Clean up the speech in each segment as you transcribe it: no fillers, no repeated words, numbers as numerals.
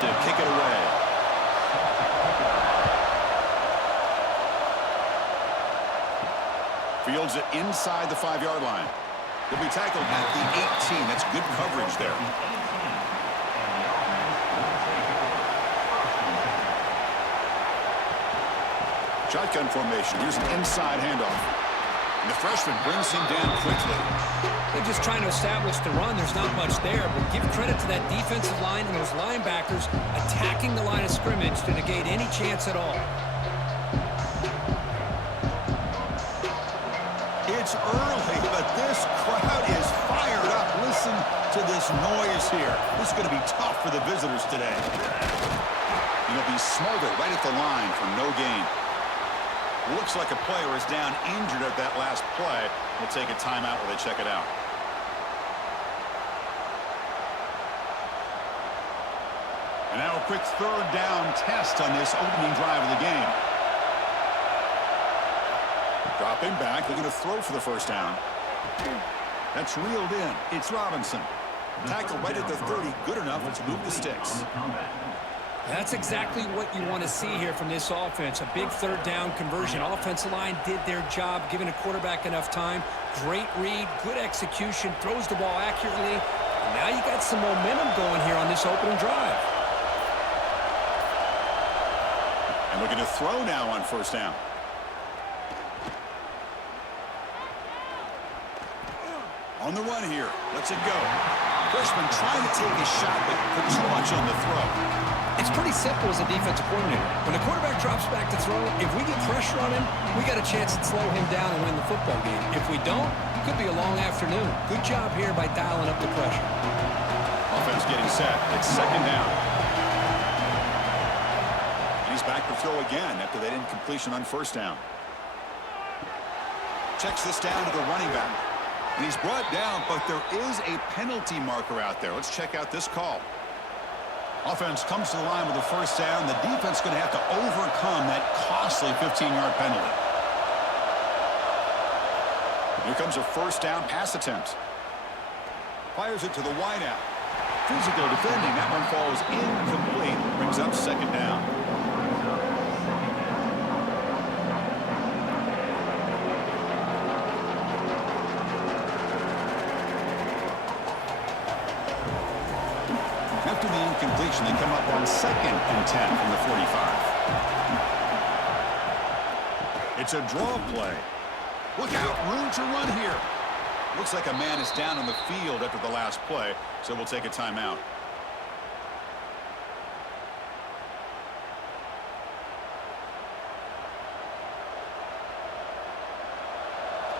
to kick it away. Fields it inside the 5-yard line. He'll be tackled at the 18. That's good coverage there. Shotgun formation. Here's an inside handoff. And the freshman brings him down quickly. They're just trying to establish the run. There's not much there, but give credit to that defensive line and those linebackers attacking the line of scrimmage to negate any chance at all. It's early, but this crowd is fired up. Listen to this noise here. This is going to be tough for the visitors today. It'll be smothered right at the line for no gain. Looks like a player is down injured at that last play. We'll take a timeout while they check it out. And now a quick third down test on this opening drive of the game. Dropping back, looking to throw for the first down. That's reeled in. It's Robinson. Tackle right at the 30. Good enough to move the sticks. That's exactly what you want to see here from this offense. A big third down conversion. Offensive line did their job, giving a quarterback enough time. Great read, good execution, throws the ball accurately. And now you got some momentum going here on this opening drive. And looking to throw now on first down. On the run here. Lets it go. Freshman trying to take a shot, but put too much on the throw. It's pretty simple as a defensive coordinator. When the quarterback drops back to throw, if we get pressure on him, we got a chance to slow him down and win the football game. If we don't, it could be a long afternoon. Good job here by dialing up the pressure. Offense getting set. It's second down. And he's back to throw again after that incompletion on first down. Checks this down to the running back. And he's brought down, but there is a penalty marker out there. Let's check out this call. Offense comes to the line with a first down. The defense going to have to overcome that costly 15-yard penalty. Here comes a first down pass attempt. Fires it to the wideout. Physical defending. That one falls incomplete. Brings up second down. After the incompletion, they come up on 2nd and 10 from the 45. It's a draw play. Look out, room to run here. Looks like a man is down on the field after the last play, so we'll take a timeout.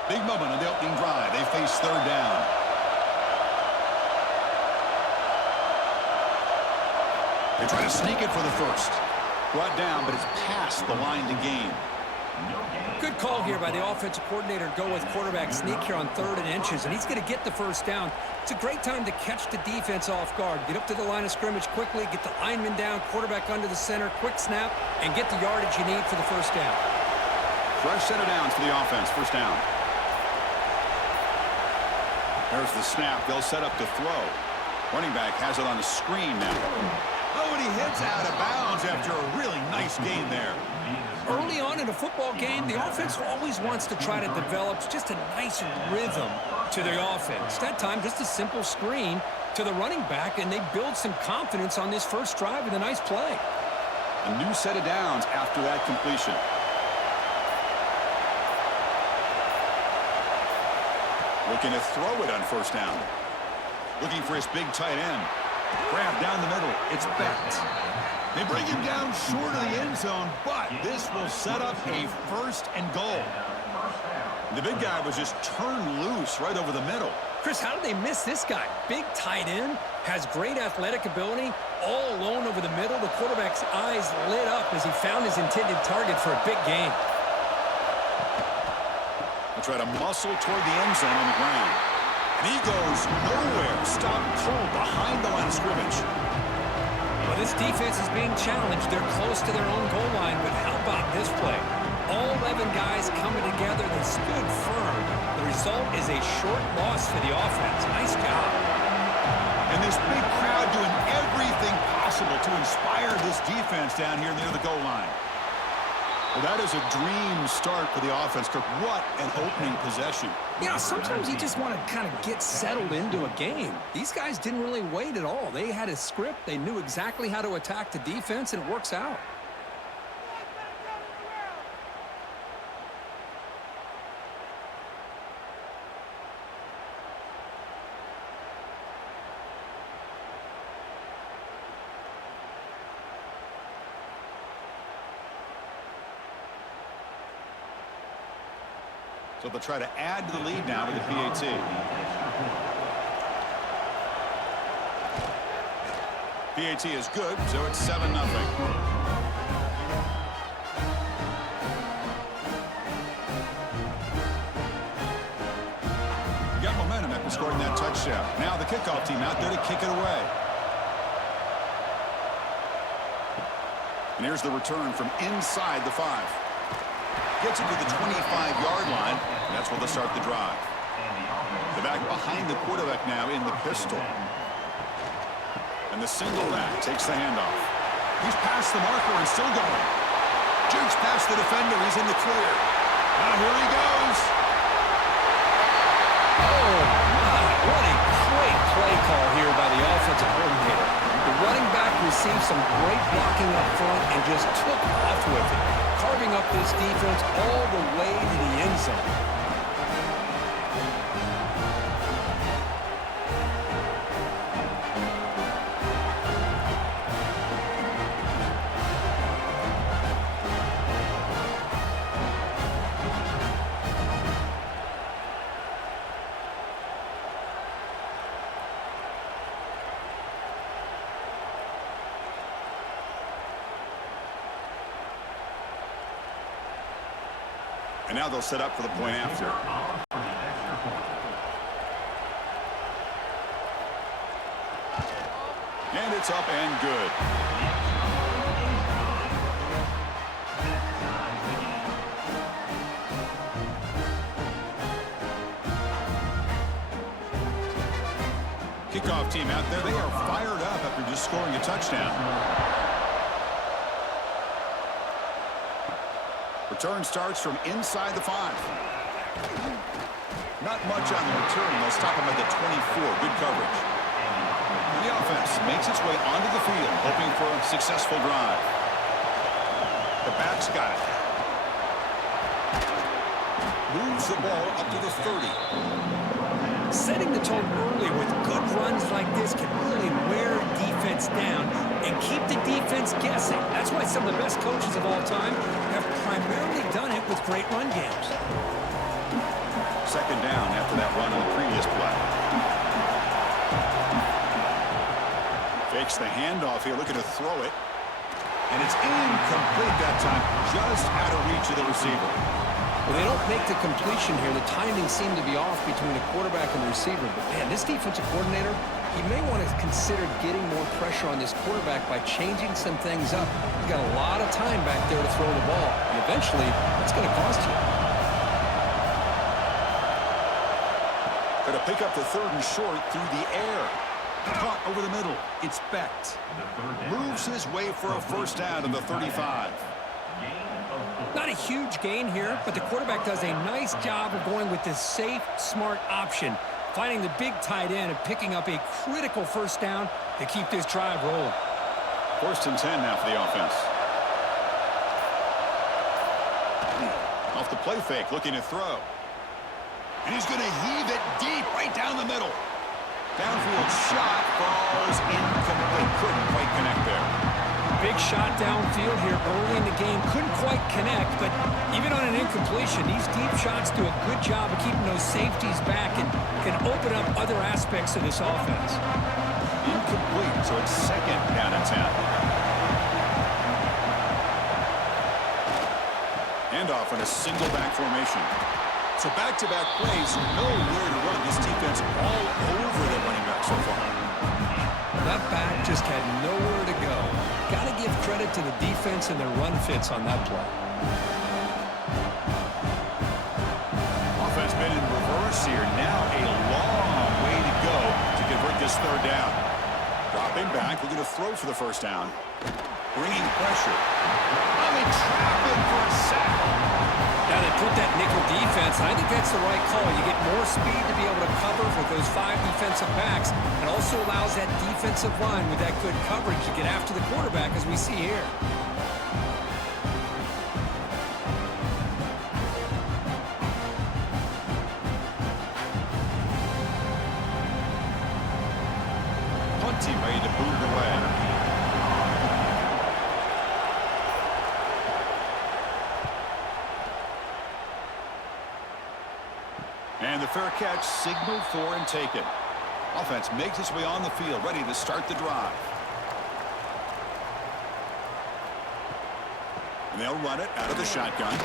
Big moment on the opening drive. They face third down. They try to sneak it for the first. Brought down, but it's past the line to gain. Good call here by the offensive coordinator. Go with quarterback sneak here on 3rd and inches, and he's going to get the first down. It's a great time to catch the defense off guard. Get up to the line of scrimmage quickly, get the lineman down, quarterback under the center, quick snap, and get the yardage you need for the first down. Fresh set of downs for the offense. First down. There's the snap. They'll set up to throw. Running back has it on the screen now. Oh, and he hits out of bounds after a really nice gain there. Early on in a football game, the offense always wants to try to develop just a nice rhythm to their offense. That time, just a simple screen to the running back, and they build some confidence on this first drive with a nice play. A new set of downs after that completion. Looking to throw it on first down. Looking for his big tight end. Grab down the middle. It's backed. They bring him down short of the end zone, but this will set up a first and goal. The big guy was just turned loose right over the middle. Chris, how did they miss this guy? Big tight end, has great athletic ability, all alone over the middle. The quarterback's eyes lit up as he found his intended target for a big gain. They'll try to muscle toward the end zone on the ground. And he goes nowhere. Stop cold behind the line of scrimmage. Well, this defense is being challenged. They're close to their own goal line, but how about this play? All 11 guys coming together. They stood firm. The result is a short loss for the offense. Nice job. And this big crowd doing everything possible to inspired this defense down here near the goal line. Well, that is a dream start for the offense, Kirk. What an opening possession. Yeah, sometimes you just want to kind of get settled into a game. These guys didn't really wait at all. They had a script. They knew exactly how to attack the defense, and it works out. So they'll try to add to the lead now with the PAT. PAT is good, so it's 7-0. Got momentum after scoring that touchdown. Now the kickoff team out there to kick it away. And here's the return from inside the 5. Gets it to the 25-yard line. And that's where they'll start the drive. The back behind the quarterback now in the pistol. And the single back takes the handoff. He's past the marker and still going. Jukes past the defender. He's in the clear. Now here he goes. Oh, my. What a great play call here by the offensive coordinator. The running back received some great blocking up front and just took off with it, carving up this defense all the way to the end zone. And now they'll set up for the point after. And it's up and good. Kickoff team out there. They are fired up after just scoring a touchdown. Return starts from inside the 5. Not much on the return. They'll stop him at the 24. Good coverage. And the offense makes its way onto the field, hoping for a successful drive. The back's got it. Moves the ball up to the 30. Setting the tone early with good runs like this can really wear defense down and keep the defense guessing. That's why some of the best coaches of all time have primarily done it with great run games. Second down after that run on the previous play. Fakes the handoff here, looking to throw it. And it's incomplete that time, just out of reach of the receiver. Well, they don't make the completion here. The timing seemed to be off between the quarterback and the receiver. But, man, this defensive coordinator, he may want to consider getting more pressure on this quarterback by changing some things up. He's got a lot of time back there to throw the ball. And eventually, that's going to cost you. Going to pick up the 3rd and short through the air. Caught over the middle. It's Becht. Moves his way for a first down to the 35. Not a huge gain here, but the quarterback does a nice job of going with this safe, smart option, finding the big tight end and picking up a critical first down to keep this drive rolling. 1st and 10 now for the offense. Off the play fake, looking to throw. And he's going to heave it deep right down the middle. Downfield shot falls incomplete. Couldn't quite connect there. Big shot downfield here early in the game. Couldn't quite connect, but even on an incompletion, these deep shots do a good job of keeping those safeties back and can open up other aspects of this offense. Incomplete, so it's 2nd down and 10. Handoff in a single back formation. So back-to-back plays, nowhere to run. This defense all over the running back so far. That back just had nowhere to go. Got to give credit to the defense and their run fits on that play. Offense been in reverse here. Now a long way to go to convert this 3rd down. Dropping back, we're going to throw for the first down. Bringing pressure. Oh, they trap him for a sack. Now they put that nickel defense, and I think that's the right call. You get more speed to be able to cover with those 5 defensive backs. It also allows that defensive line with that good coverage to get after the quarterback, as we see here. Punt team ready to boot it away. And the fair catch signaled for and taken. Offense makes its way on the field, ready to start the drive. And they'll run it out of the shotgun.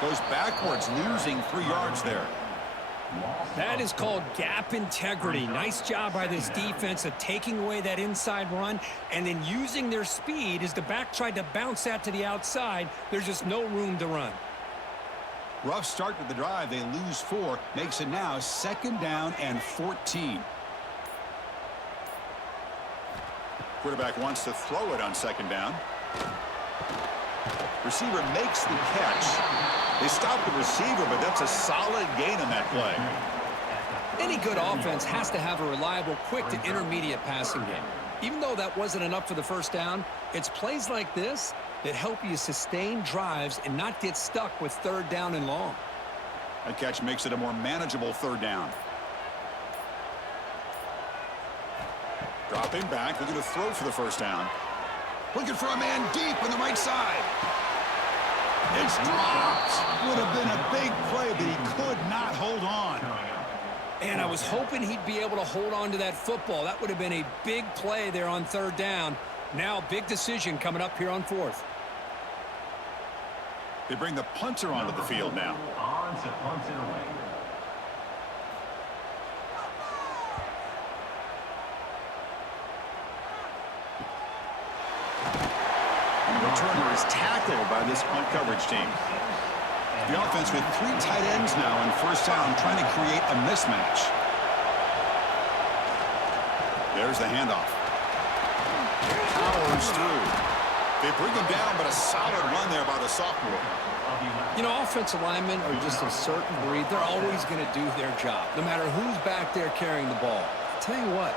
Goes backwards, losing 3 yards there. That is called gap integrity. Nice job by this defense of taking away that inside run and then using their speed as the back tried to bounce that to the outside. There's just no room to run. Rough start to the drive. They lose 4. Makes it now 2nd down and 14. Quarterback wants to throw it on 2nd down. Receiver makes the catch. They stop the receiver, but that's a solid gain on that play. Any good offense has to have a reliable, quick to intermediate passing game. Even though that wasn't enough for the first down, it's plays like this that help you sustain drives and not get stuck with 3rd down and long. That catch makes it a more manageable 3rd down. Dropping back, looking to throw for the first down. Looking for a man deep on the right side. It's dropped. Would have been a big play, but he could not hold on. And I was hoping he'd be able to hold on to that football. That would have been a big play there on 3rd down. Now, big decision coming up here on 4th. They bring the punter onto the field now. On to punt it away. And the returner is tackled by this punt coverage team. The offense with 3 tight ends now on 1st down, trying to create a mismatch. There's the handoff. Powers through. They bring him down, but a solid run there by the sophomore. You know, offensive linemen are just a certain breed. They're always going to do their job, no matter who's back there carrying the ball. I'll tell you what,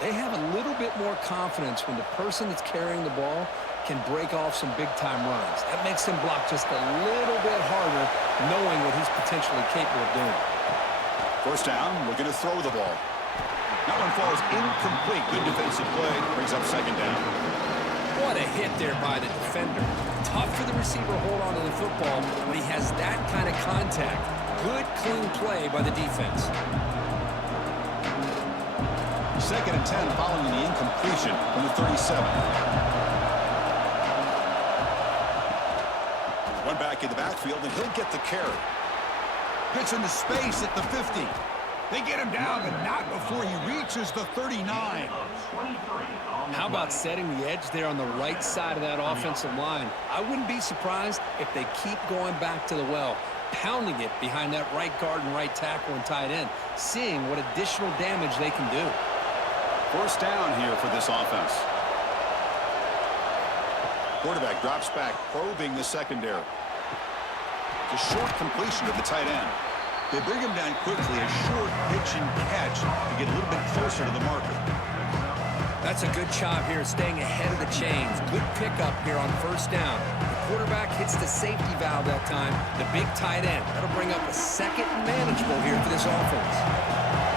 they have a little bit more confidence when the person that's carrying the ball can break off some big-time runs. That makes them block just a little bit harder, knowing what he's potentially capable of doing. 1st down, looking to throw the ball. That one falls incomplete. Good defensive play. Brings up 2nd down. What a hit there by the defender. Tough for the receiver to hold on to the football when he has that kind of contact. Good, clean play by the defense. 2nd and 10 following the incompletion from the 37. One back in the backfield, and he'll get the carry. Gets into space at the 50. They get him down, but not before he reaches the 39. How about setting the edge there on the right side of that offensive line? I wouldn't be surprised if they keep going back to the well, pounding it behind that right guard and right tackle and tight end, seeing what additional damage they can do. 1st down here for this offense. Quarterback drops back, probing the secondary. It's a short completion to the tight end. They bring him down quickly, a short pitch and catch to get a little bit closer to the marker. That's a good job here, staying ahead of the chains. Good pickup here on 1st down. The quarterback hits the safety valve that time, the big tight end. That'll bring up a 2nd and manageable here for this offense.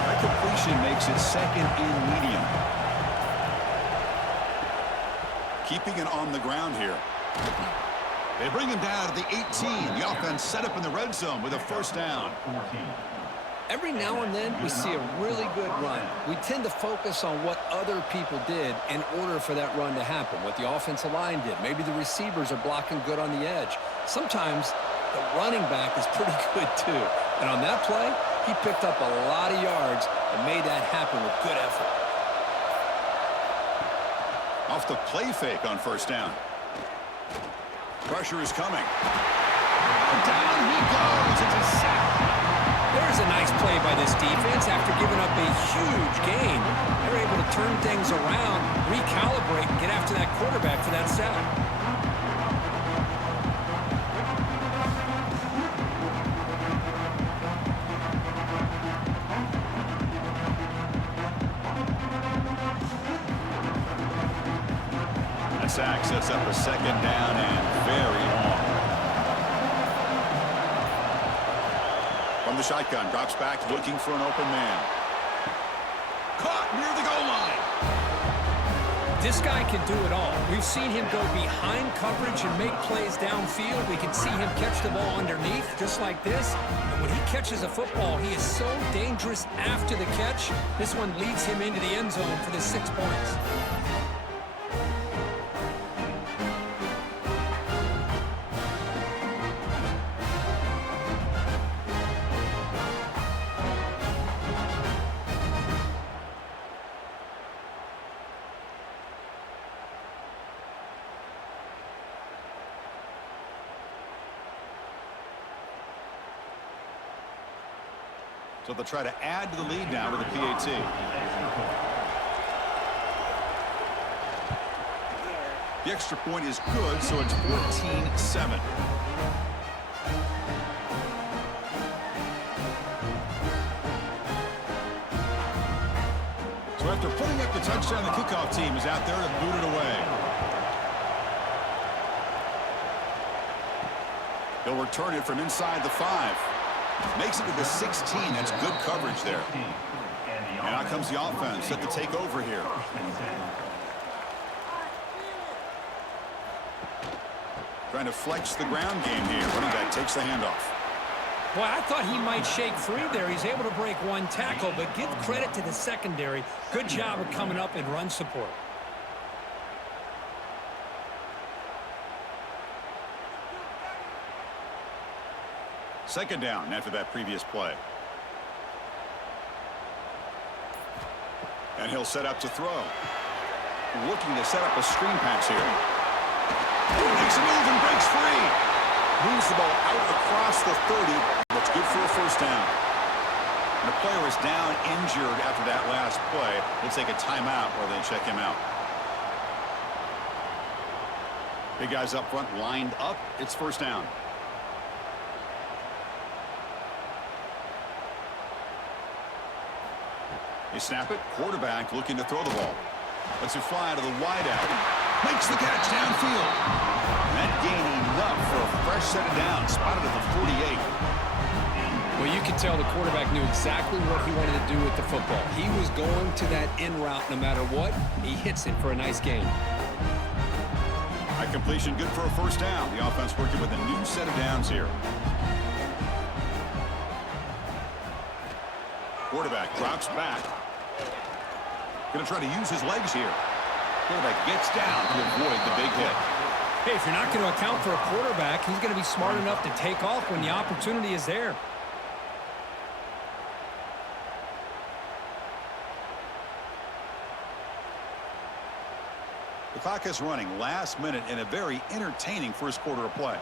That completion makes it 2nd and medium. Keeping it on the ground here. They bring him down to the 18. The offense set up in the red zone with a 1st down. Every now and then, we see a really good run. We tend to focus on what other people did in order for that run to happen, what the offensive line did. Maybe the receivers are blocking good on the edge. Sometimes the running back is pretty good, too. And on that play, he picked up a lot of yards and made that happen with good effort. Off the play fake on 1st down. Pressure is coming. Down he goes. It's a sack. There's a nice play by this defense after giving up a huge gain. They're able turn things around, recalibrate, and get after that quarterback for that sack. That sack sets up a second down and very long. From the shotgun, drops back looking for an open man. Caught near the goal line. This guy can do it all. We've seen him go behind coverage and make plays downfield. We can see him catch the ball underneath just like this. And when he catches a football, he is so dangerous after the catch. This one leads him into the end zone for the 6 points. So they'll try to add to the lead now with a PAT. The extra point is good, so it's 14-7. So after putting up the touchdown, the kickoff team is out there to boot it away. They'll return it from inside the 5. Makes it to the 16. That's good coverage there. And out comes the offense set to take over here. Trying to flex the ground game here. Running back takes the handoff. Boy, I thought he might shake free there. He's able to break one tackle, but give credit to the secondary. Good job of coming up in run support. Second down after that previous play. And he'll set up to throw. Looking to set up a screen pass here. Makes a move and breaks free. Moves the ball out across the 30. That's good for a first down. And the player is down injured after that last play. We'll take a timeout while they check him out. Big guys up front lined up. It's first down. They snap it. Quarterback looking to throw the ball. Lets it fly to the wideout. Makes the catch downfield. And that gain enough for a fresh set of downs. Spotted at the 48. Well, you could tell the quarterback knew exactly what he wanted to do with the football. He was going to that in route no matter what. He hits it for a nice gain. High completion good for a first down. The offense working with a new set of downs here. Quarterback drops back. Going to try to use his legs here. Quarterback gets down to avoid the big hit. Hey, if you're not going to account for a quarterback, he's going to be smart enough to take off when the opportunity is there. The clock is running last minute in a very entertaining first quarter of play.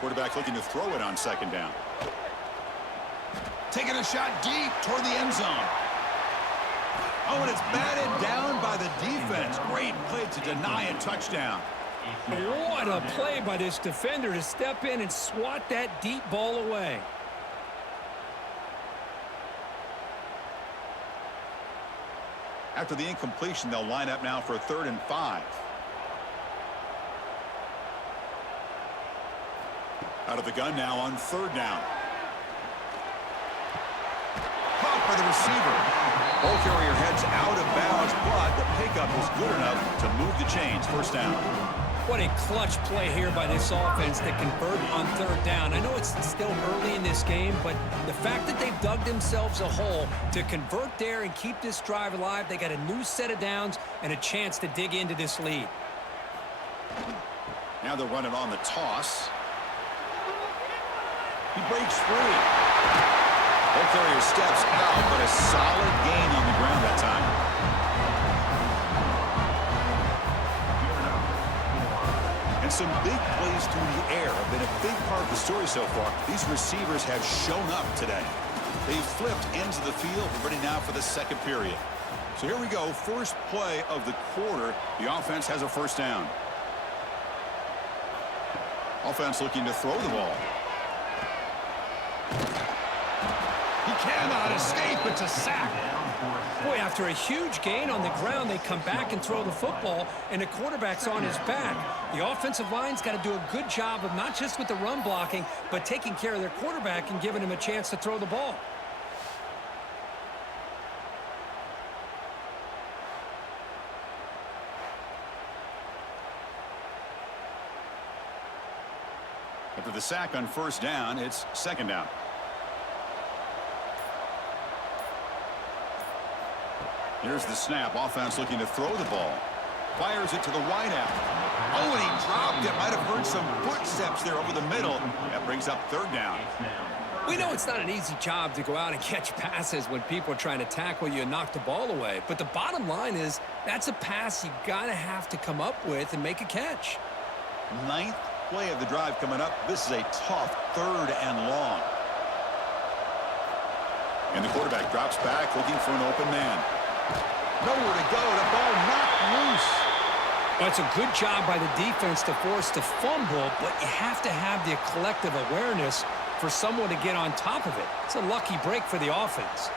Quarterback looking to throw it on second down. Taking a shot deep toward the end zone. Oh, and it's batted down by the defense. Great play to deny a touchdown. What a play by this defender to step in and swat that deep ball away. After the incompletion, they'll line up now for a 3rd and 5. Out of the gun now on 3rd down. Caught by the receiver. Ball carrier heads out of bounds, but the pickup is good enough to move the chains. First down. What a clutch play here by this offense to convert on 3rd down. I know it's still early in this game, but the fact that they've dug themselves a hole to convert there and keep this drive alive, they got a new set of downs and a chance to dig into this lead. Now they're running on the toss. He breaks free. Ball carrier steps out, but a solid gain on the ground that time. And some big plays through the air have been a big part of the story so far. These receivers have shown up today. They flipped ends of the field. We're ready now for the second period. So here we go. First play of the quarter. The offense has a first down. Offense looking to throw the ball. He cannot escape. It's a sack. Boy, after a huge gain on the ground, they come back and throw the football, and the quarterback's on his back. The offensive line's got to do a good job of not just with the run blocking, but taking care of their quarterback and giving him a chance to throw the ball. After the sack on first down, it's second down. Here's the snap. Offense looking to throw the ball. Fires it to the wideout. Oh, and he dropped it. Might have heard some footsteps there over the middle. That brings up third down. We know it's not an easy job to go out and catch passes when people are trying to tackle you and knock the ball away. But the bottom line is that's a pass you got to have to come up with and make a catch. Ninth play of the drive coming up. This is a tough third and long. And the quarterback drops back looking for an open man. Nowhere to go. The ball knocked loose. Well, it's a good job by the defense to force the fumble, but you have to have the collective awareness for someone to get on top of it. It's a lucky break for the offense.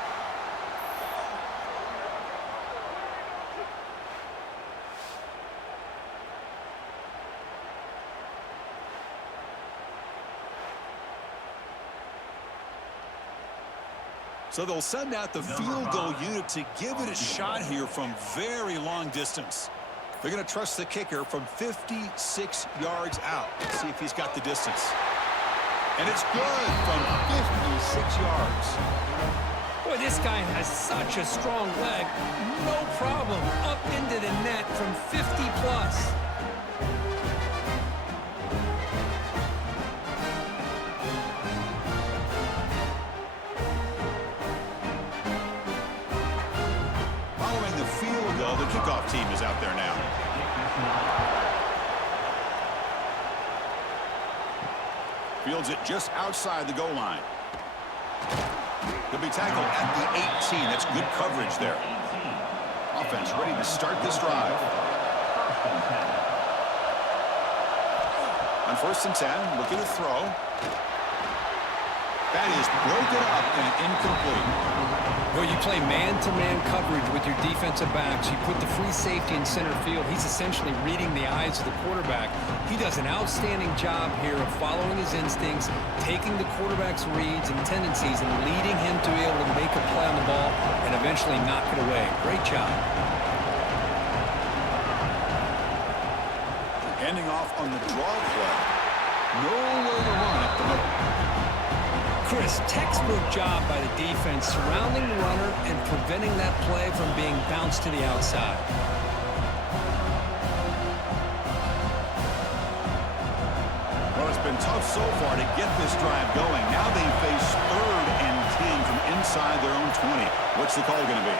So they'll send out the field goal unit to give it a shot here from very long distance. They're going to trust the kicker from 56 yards out. Let's see if he's got the distance. And it's good from 56 yards. Boy, this guy has such a strong leg. No problem. Up into the net from 50 plus. The kickoff team is out there now. Fields it just outside the goal line. He'll be tackled at the 18. That's good coverage there. Offense ready to start this drive. On first and 10, looking to throw. That is broken up and incomplete. Well, you play man-to-man coverage with your defensive backs. You put the free safety in center field. He's essentially reading the eyes of the quarterback. He does an outstanding job here of following his instincts, taking the quarterback's reads and tendencies, and leading him to be able to make a play on the ball and eventually knock it away. Great job. Ending off on the draw play. Nowhere to run at the moment. Chris, textbook job by the defense surrounding the runner and preventing that play from being bounced to the outside. Well, it's been tough so far to get this drive going. Now they face third and 10 from inside their own 20. What's the call going to be?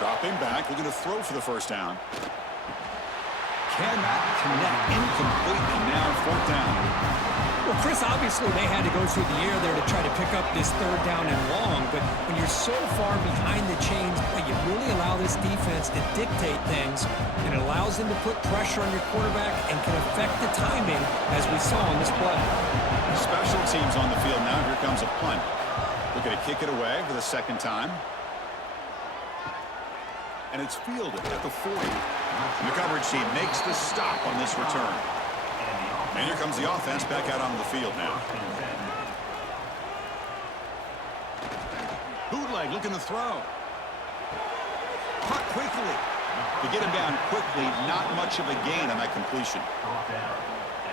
Dropping back, looking to throw for the first down. Cannot connect, incomplete, and now fourth down. Well, Chris, obviously they had to go through the air there to try to pick up this third down and long, but when you're so far behind the chains, you really allow this defense to dictate things. It allows them to put pressure on your quarterback and can affect the timing, as we saw on this play. Special teams on the field now. Here comes a punt. Looking to kick it away for the second time. And it's fielded at the 40. And the coverage team makes the stop on this return. And here comes the offense back out on the field now. Bootleg looking to throw. Cut quickly. To get him down quickly, not much of a gain on that completion.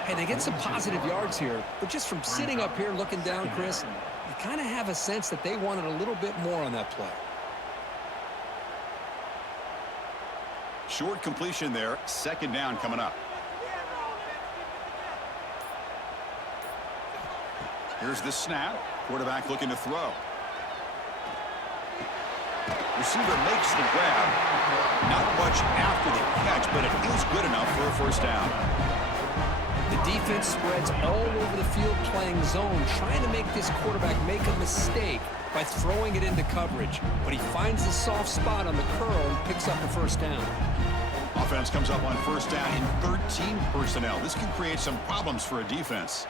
Hey, they get some positive yards here, but just from sitting up here looking down, Chris, you kind of have a sense that they wanted a little bit more on that play. Short completion there. Second down coming up. Here's the snap. Quarterback looking to throw. Receiver makes the grab. Not much after the catch, but it is good enough for a first down. The defense spreads all over the field playing zone, trying to make this quarterback make a mistake by throwing it into coverage. But he finds the soft spot on the curl and picks up a first down. Offense comes up on first down in 13 personnel. This can create some problems for a defense.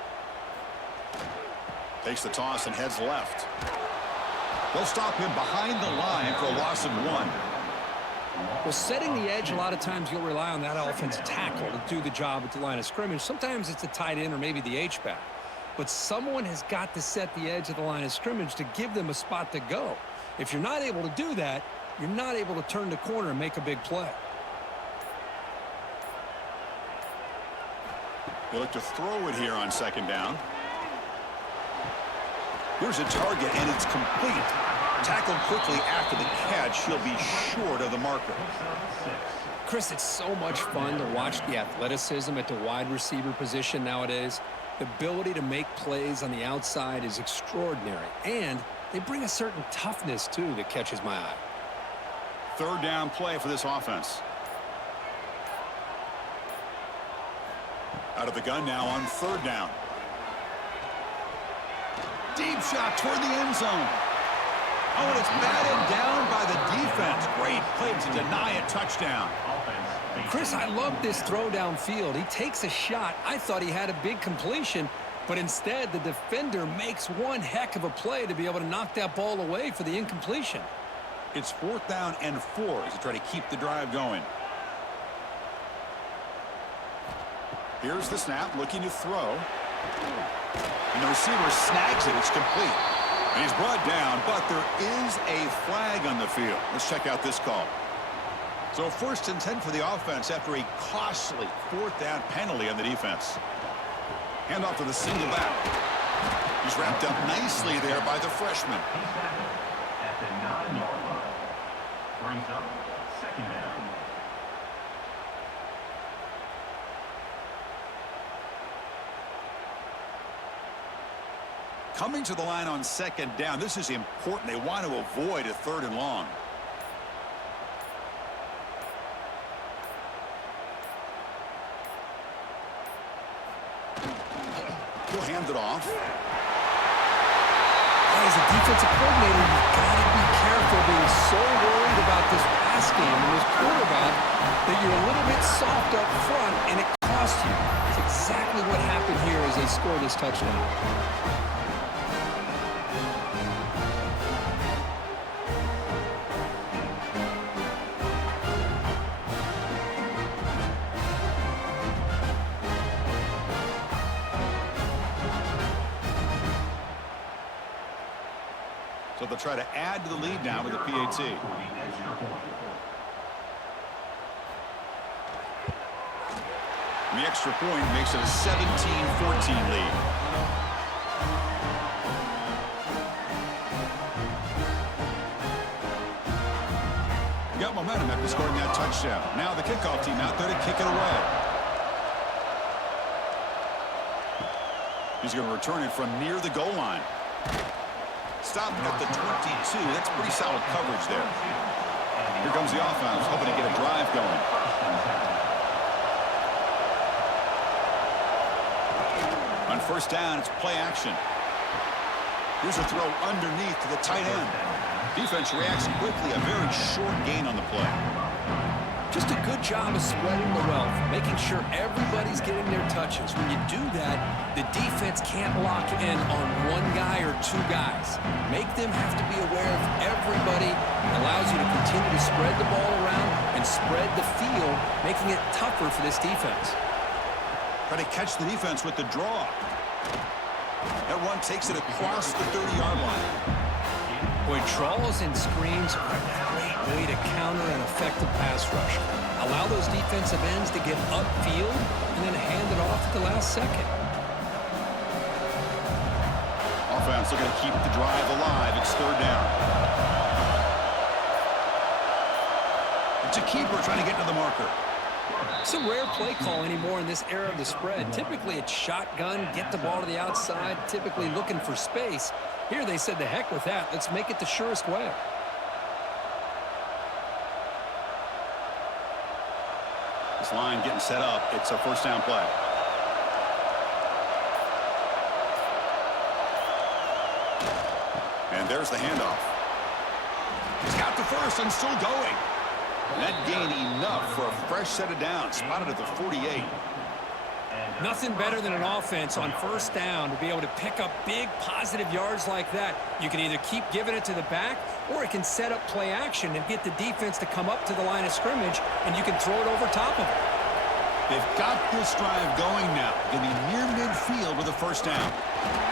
Takes the toss and heads left. They'll stop him behind the line for a loss of 1. Well, setting the edge, a lot of times you'll rely on that offensive tackle to do the job at the line of scrimmage. Sometimes it's a tight end or maybe the H-back. But someone has got to set the edge of the line of scrimmage to give them a spot to go. If you're not able to do that, you're not able to turn the corner and make a big play. They look to throw it here on second down. Here's a target, and it's complete. Tackled quickly after the catch. He'll be short of the marker. Chris, it's so much fun to watch the athleticism at the wide receiver position nowadays. The ability to make plays on the outside is extraordinary, and they bring a certain toughness, too, that catches my eye. Third down play for this offense. Out of the gun now on third down. Deep shot toward the end zone. Oh, and it's batted down by the defense. Great play to deny a touchdown. Chris, I love this throw downfield. He takes a shot. I thought he had a big completion, but instead the defender makes one heck of a play to be able to knock that ball away for the incompletion. It's 4th down and 4 as they try to keep the drive going. Here's the snap, looking to throw. And the receiver snags it. It's complete. And he's brought down, but there is a flag on the field. Let's check out this call. So 1st and 10 for the offense after a costly 4th down penalty on the defense. Handoff to the single back. He's wrapped up nicely there by the freshman. At the 9-yard line. Brings up second down. Coming to the line on second down. This is important. They want to avoid a 3rd and long. He'll hand it off. As a defensive coordinator, you've got to be careful being so worried about this pass game and this quarterback that you're a little bit soft up front and it costs you. It's exactly what happened here as they scored this touchdown. So they'll try to add to the lead now with a PAT. And the extra point makes it a 17-14 lead. Got momentum after scoring that touchdown. Now the kickoff team out there to kick it away. He's going to return it from near the goal line. Stopped at the 22. That's pretty solid coverage there. Here comes the offense, hoping to get a drive going. On first down, it's play action. Here's a throw underneath to the tight end. Defense reacts quickly, a very short gain on the play. Just a good job of spreading the wealth, making sure everybody's getting their touches. When you do that, the defense can't lock in on one guy or two guys. Make them have to be aware of everybody. It allows you to continue to spread the ball around and spread the field, making it tougher for this defense. Try to catch the defense with the draw. That run takes it across the 30-yard line. Boy, draws and screens are a great way to counter an effective pass rush. Allow those defensive ends to get upfield and then hand it off at the last second. Offense looking to keep the drive alive. It's third down. It's a keeper trying to get to the marker. It's a rare play call anymore in this era of the spread. Typically, it's shotgun, get the ball to the outside, typically looking for space. Here they said, the heck with that. Let's make it the surest way. This line getting set up. It's a first down play. And there's the handoff. He's got the first and still going. That gained enough for a fresh set of downs, spotted at the 48. Nothing better than an offense on first down to be able to pick up big positive yards like that. You can either keep giving it to the back, or it can set up play action and get the defense to come up to the line of scrimmage, and you can throw it over top of it. They've got this drive going now. Going to be near midfield with a first down.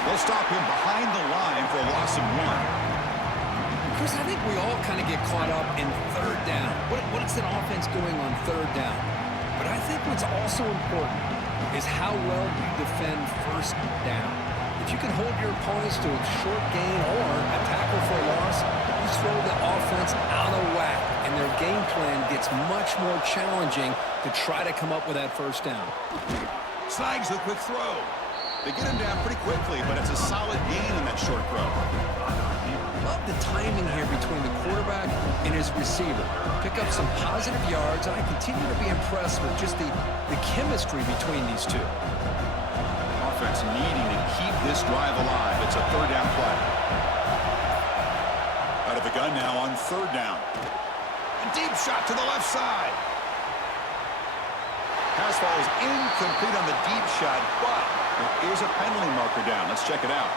They'll stop him behind the line for a loss of 1. Chris, I think we all kind of get caught up in third down. What is an offense doing on third down? But I think what's also important is how well you defend first down. If you can hold your opponents to a short gain or a tackle for a loss, you throw the offense out of whack, and their game plan gets much more challenging to try to come up with that first down. Snags the quick throw. They get him down pretty quickly, but it's a solid gain in that short throw. Love the timing here between the quarterback and his receiver. Pick up some positive yards, and I continue to be impressed with just the chemistry between these two. Offense needing to keep this drive alive. It's a third down play. Out of the gun now on third down. A deep shot to the left side. Pass ball is incomplete on the deep shot, but there is a penalty marker down. Let's check it out.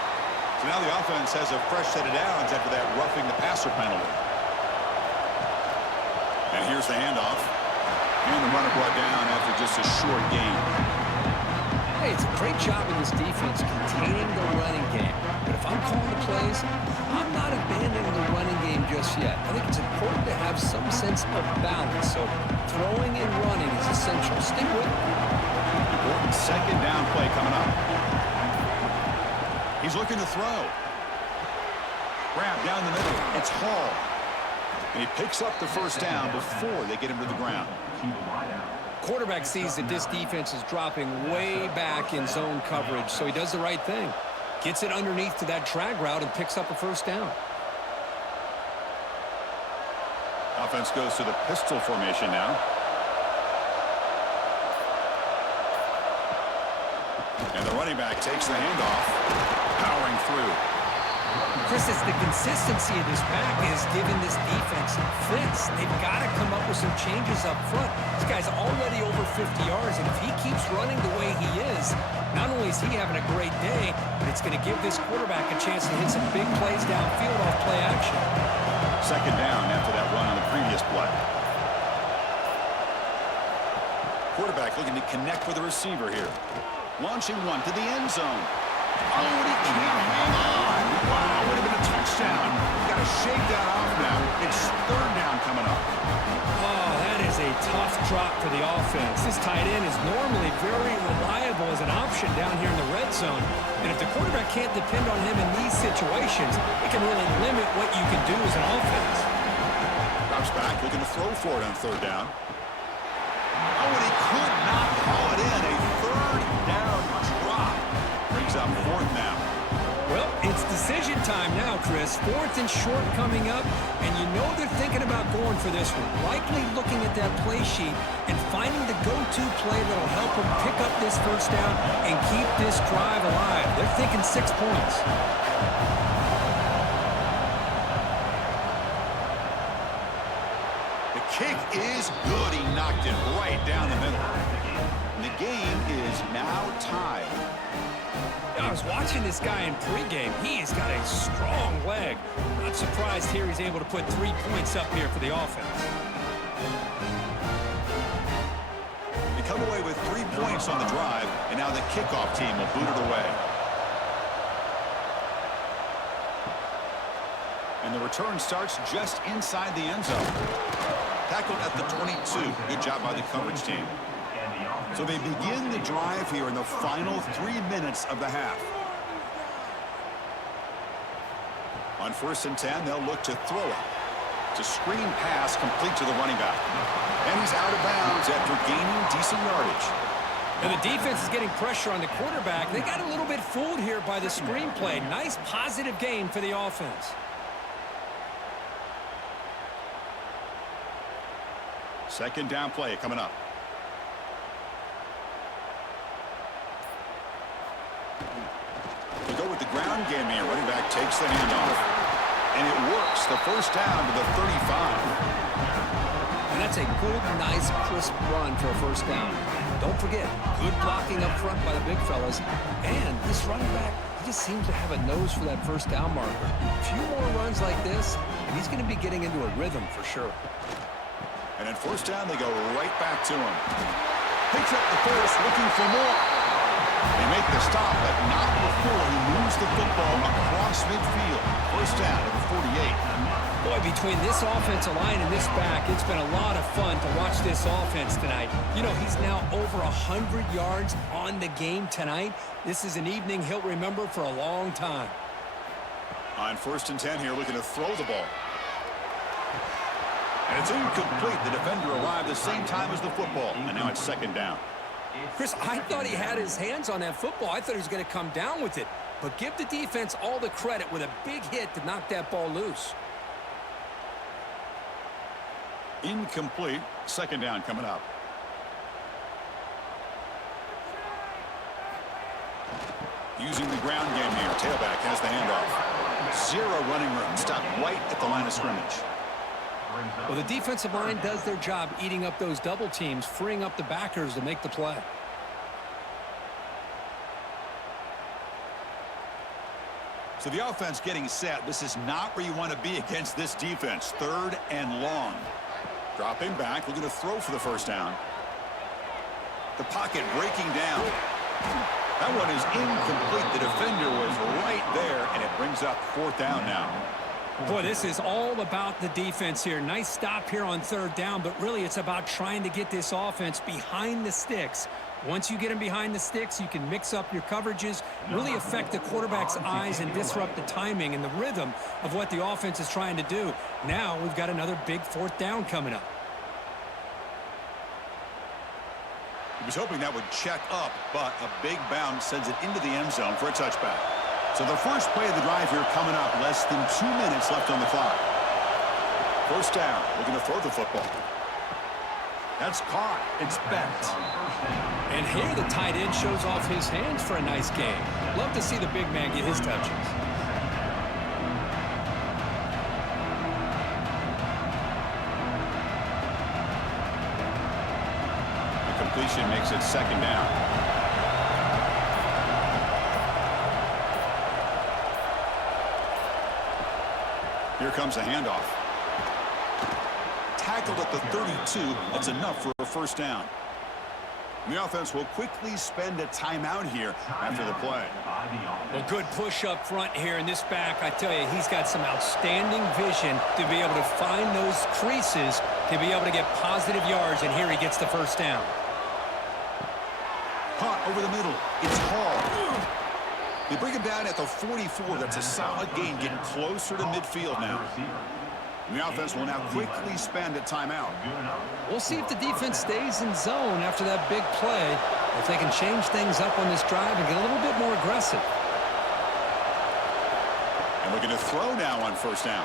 So now the offense has a fresh set of downs after that roughing the passer penalty. And here's the handoff. And the runner brought down after just a short gain. Hey, it's a great job in this defense containing the running game. But if I'm calling the plays, I'm not abandoning the running game just yet. I think it's important to have some sense of balance. So throwing and running is essential. Stick with it. Important second down play coming up. He's looking to throw. Grab down the middle. It's Hall. And he picks up the first down before they get him to the ground. Quarterback sees that this defense is dropping way back in zone coverage, so he does the right thing. Gets it underneath to that drag route and picks up a first down. Offense goes to the pistol formation now. And the running back takes the handoff, powering through. Chris, it's the consistency of this back is giving this defense fits. They've got to come up with some changes up front. This guy's already over 50 yards, and if he keeps running the way he is, not only is he having a great day, but it's going to give this quarterback a chance to hit some big plays downfield off play action. Second down after that run on the previous play. Quarterback looking to connect with the receiver here. Launching one to the end zone. Oh, and he can't hang on. Wow, would have been a touchdown. Got to shake that off now. It's third down coming up. Oh, that is a tough drop for the offense. This tight end is normally very reliable as an option down here in the red zone. And if the quarterback can't depend on him in these situations, it can really limit what you can do as an offense. Drops back, looking to throw for it on third down. Oh, and he could not call it in. A third down drop. Brings up fourth now. Well, it's decision time now, Chris. Fourth and short coming up, and you know they're thinking about going for this one. Likely looking at that play sheet and finding the go-to play that'll help them pick up this first down and keep this drive alive. They're thinking 6 points. The kick is good. He knocked it right down the middle. And the game is now tied. I was watching this guy in pregame. He has got a strong leg. Not surprised here he's able to put 3 points up here for the offense. They come away with 3 points on the drive, and now the kickoff team will boot it away. And the return starts just inside the end zone. Tackled at the 22. Good job by the coverage team. So they begin the drive here in the final 3 minutes of the half. On 1st and 10, they'll look to throw it. It's a screen pass complete to the running back. And he's out of bounds after gaining decent yardage. And the defense is getting pressure on the quarterback. They got a little bit fooled here by the screen play. Nice positive gain for the offense. Second down play coming up. We go with the ground game here. Running back takes the handoff. And it works. The first down to the 35. And that's a good, nice, crisp run for a first down. Don't forget, good blocking up front by the big fellas. And this running back, he just seems to have a nose for that first down marker. A few more runs like this, and he's going to be getting into a rhythm for sure. And at first down, they go right back to him. Picks up the first, looking for more. They make the stop, but not before he moves the football across midfield. First down at the 48. Boy, between this offensive line and this back, it's been a lot of fun to watch this offense tonight. You know, he's now over 100 yards on the game tonight. This is an evening he'll remember for a long time. On 1st and 10 here, looking to throw the ball. And it's incomplete. The defender arrived the same time as the football. And now it's 2nd down. Chris, I thought he had his hands on that football. I thought he was going to come down with it. But give the defense all the credit with a big hit to knock that ball loose. Incomplete. 2nd down coming up. Using the ground game here. Tailback has the handoff. 0 running room. Stopped right at the line of scrimmage. Well, the defensive line does their job eating up those double teams, freeing up the backers to make the play. So the offense getting set. This is not where you want to be against this defense. 3rd and long. Dropping back, looking to throw for the first down. The pocket breaking down. That one is incomplete. The defender was right there, and it brings up 4th down now. Boy, this is all about the defense here. Nice stop here on 3rd down, but really it's about trying to get this offense behind the sticks. Once you get them behind the sticks, you can mix up your coverages, really affect the quarterback's eyes and disrupt the timing and the rhythm of what the offense is trying to do. Now we've got another big 4th down coming up. He was hoping that would check up, but a big bounce sends it into the end zone for a touchback. So the first play of the drive here coming up, less than 2 minutes left on the clock. First down, looking to throw the football. That's caught. It's Becht. And here the tight end shows off his hands for a nice game. Love to see the big man get his touches. The completion makes it 2nd down. Here comes a handoff. Tackled at the 32. That's enough for a first down. And the offense will quickly spend a timeout here after the play. Well, good push up front here in this back. I tell you, he's got some outstanding vision to be able to find those creases, to be able to get positive yards, and here he gets the first down. Caught over the middle. It's Hall. They bring him down at the 44. That's a solid gain, getting closer to midfield now. The offense will now quickly spend a timeout. We'll see if the defense stays in zone after that big play, if they can change things up on this drive and get a little bit more aggressive. And looking to throw now on first down.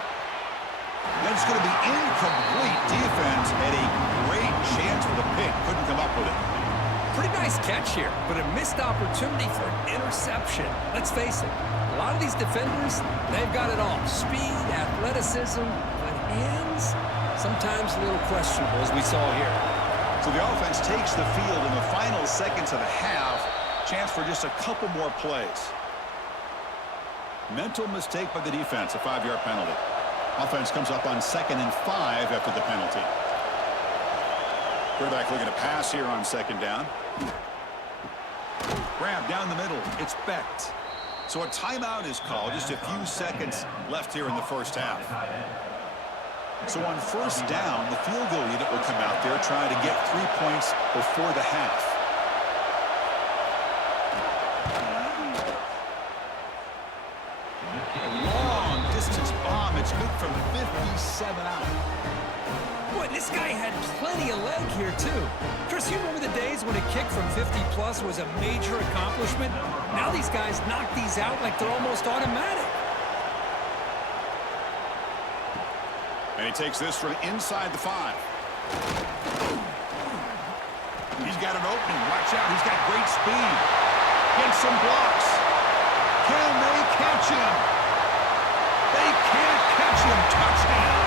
That's going to be incomplete. Defense had a great chance for the pick. Couldn't come up with it. Pretty nice catch here, but a missed opportunity for an interception. Let's face it, a lot of these defenders, they've got it all. Speed, athleticism, but hands, sometimes a little questionable, as we saw here. So the offense takes the field in the final seconds of the half. Chance for just a couple more plays. Mental mistake by the defense, a 5-yard penalty. Offense comes up on 2nd and 5 after the penalty. Quarterback looking to pass here on 2nd down. Grab down the middle. It's Becht. So a timeout is called. Just a few seconds left here in the first half. So on first down, the field goal unit will come out there trying to get 3 points before the half. A long distance bomb. It's good from 57 out. Boy, this guy had plenty of leg here, too. Chris, you remember the days when a kick from 50-plus was a major accomplishment? Now these guys knock these out like they're almost automatic. And he takes this from inside the 5. He's got an opening. Watch out. He's got great speed. Gets some blocks. Can they catch him? They can't catch Watch him, touchdown.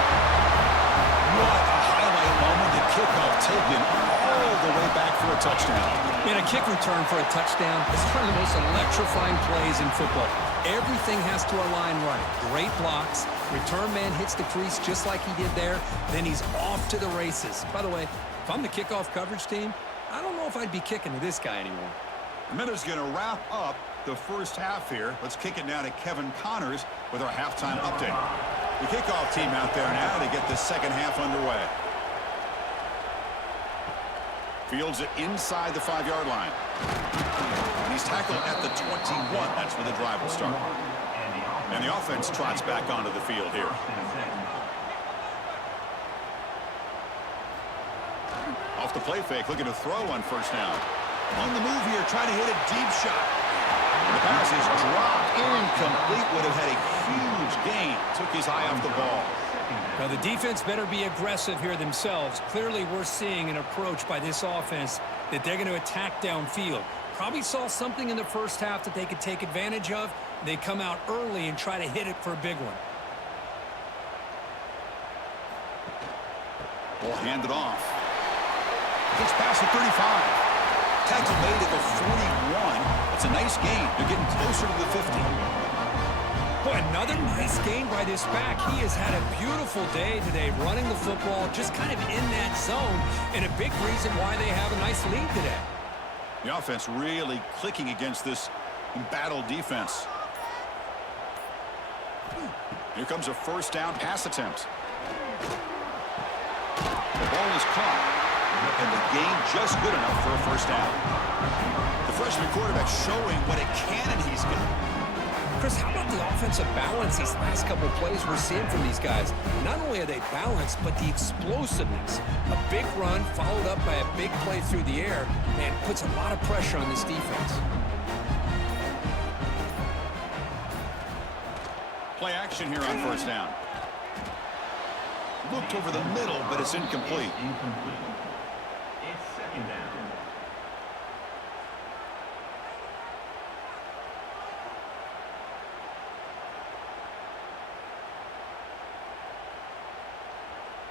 What a highlight moment. The kickoff taken all the way back for a touchdown. And a kick return for a touchdown is one of the most electrifying plays in football. Everything has to align right. Great blocks. Return man hits the crease just like he did there. Then he's off to the races. By the way, if I'm the kickoff coverage team, I don't know if I'd be kicking to this guy anymore. And that is going to wrap up the first half here. Let's kick it now to Kevin Connors with our halftime update. The kickoff team out there now to get the second half underway. Fields it inside the 5-yard line. He's tackled at the 21. That's where the drive will start. And the offense trots back onto the field here. Off the play fake, looking to throw on first down. On the move here, trying to hit a deep shot. The pass is dropped, incomplete. Would have had a huge gain. Took his eye off the ball. Now, the defense better be aggressive here themselves. Clearly, we're seeing an approach by this offense that they're going to attack downfield. Probably saw something in the first half that they could take advantage of. They come out early and try to hit it for a big one. We'll hand it off. Gets past the 35. Tackle made at the 41. It's a nice gain. They're getting closer to the 50. Boy, another nice gain by this back. He has had a beautiful day today running the football, just kind of in that zone, and a big reason why they have a nice lead today. The offense really clicking against this embattled defense. Here comes a first down pass attempt. The ball is caught, and the gain just good enough for a first down. The freshman quarterback showing what a cannon he's got. Chris, how about the offensive balance these last couple plays we're seeing from these guys? Not only are they balanced, but the explosiveness. A big run followed up by a big play through the air, and puts a lot of pressure on this defense. Play action here on first down. Looked over the middle, but it's incomplete. It's second down.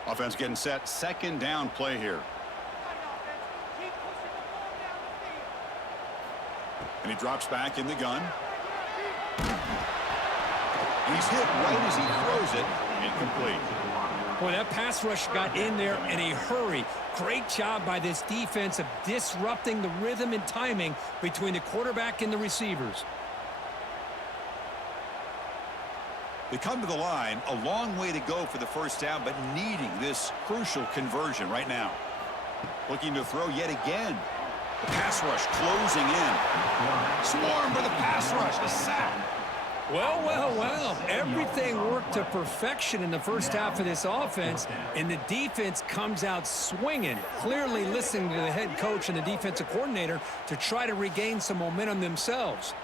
Offense getting set. Second down play here. And he drops back in the gun. And he's hit right as he throws it. Incomplete. Boy, that pass rush got in there in a hurry. Great job by this defense of disrupting the rhythm and timing between the quarterback and the receivers. They come to the line, a long way to go for the first down, but needing this crucial conversion right now. Looking to throw yet again. The pass rush closing in. Swarm for the pass rush, a sack. Well, well, well. Everything worked to perfection in the first half of this offense, and the defense comes out swinging, clearly listening to the head coach and the defensive coordinator to try to regain some momentum themselves.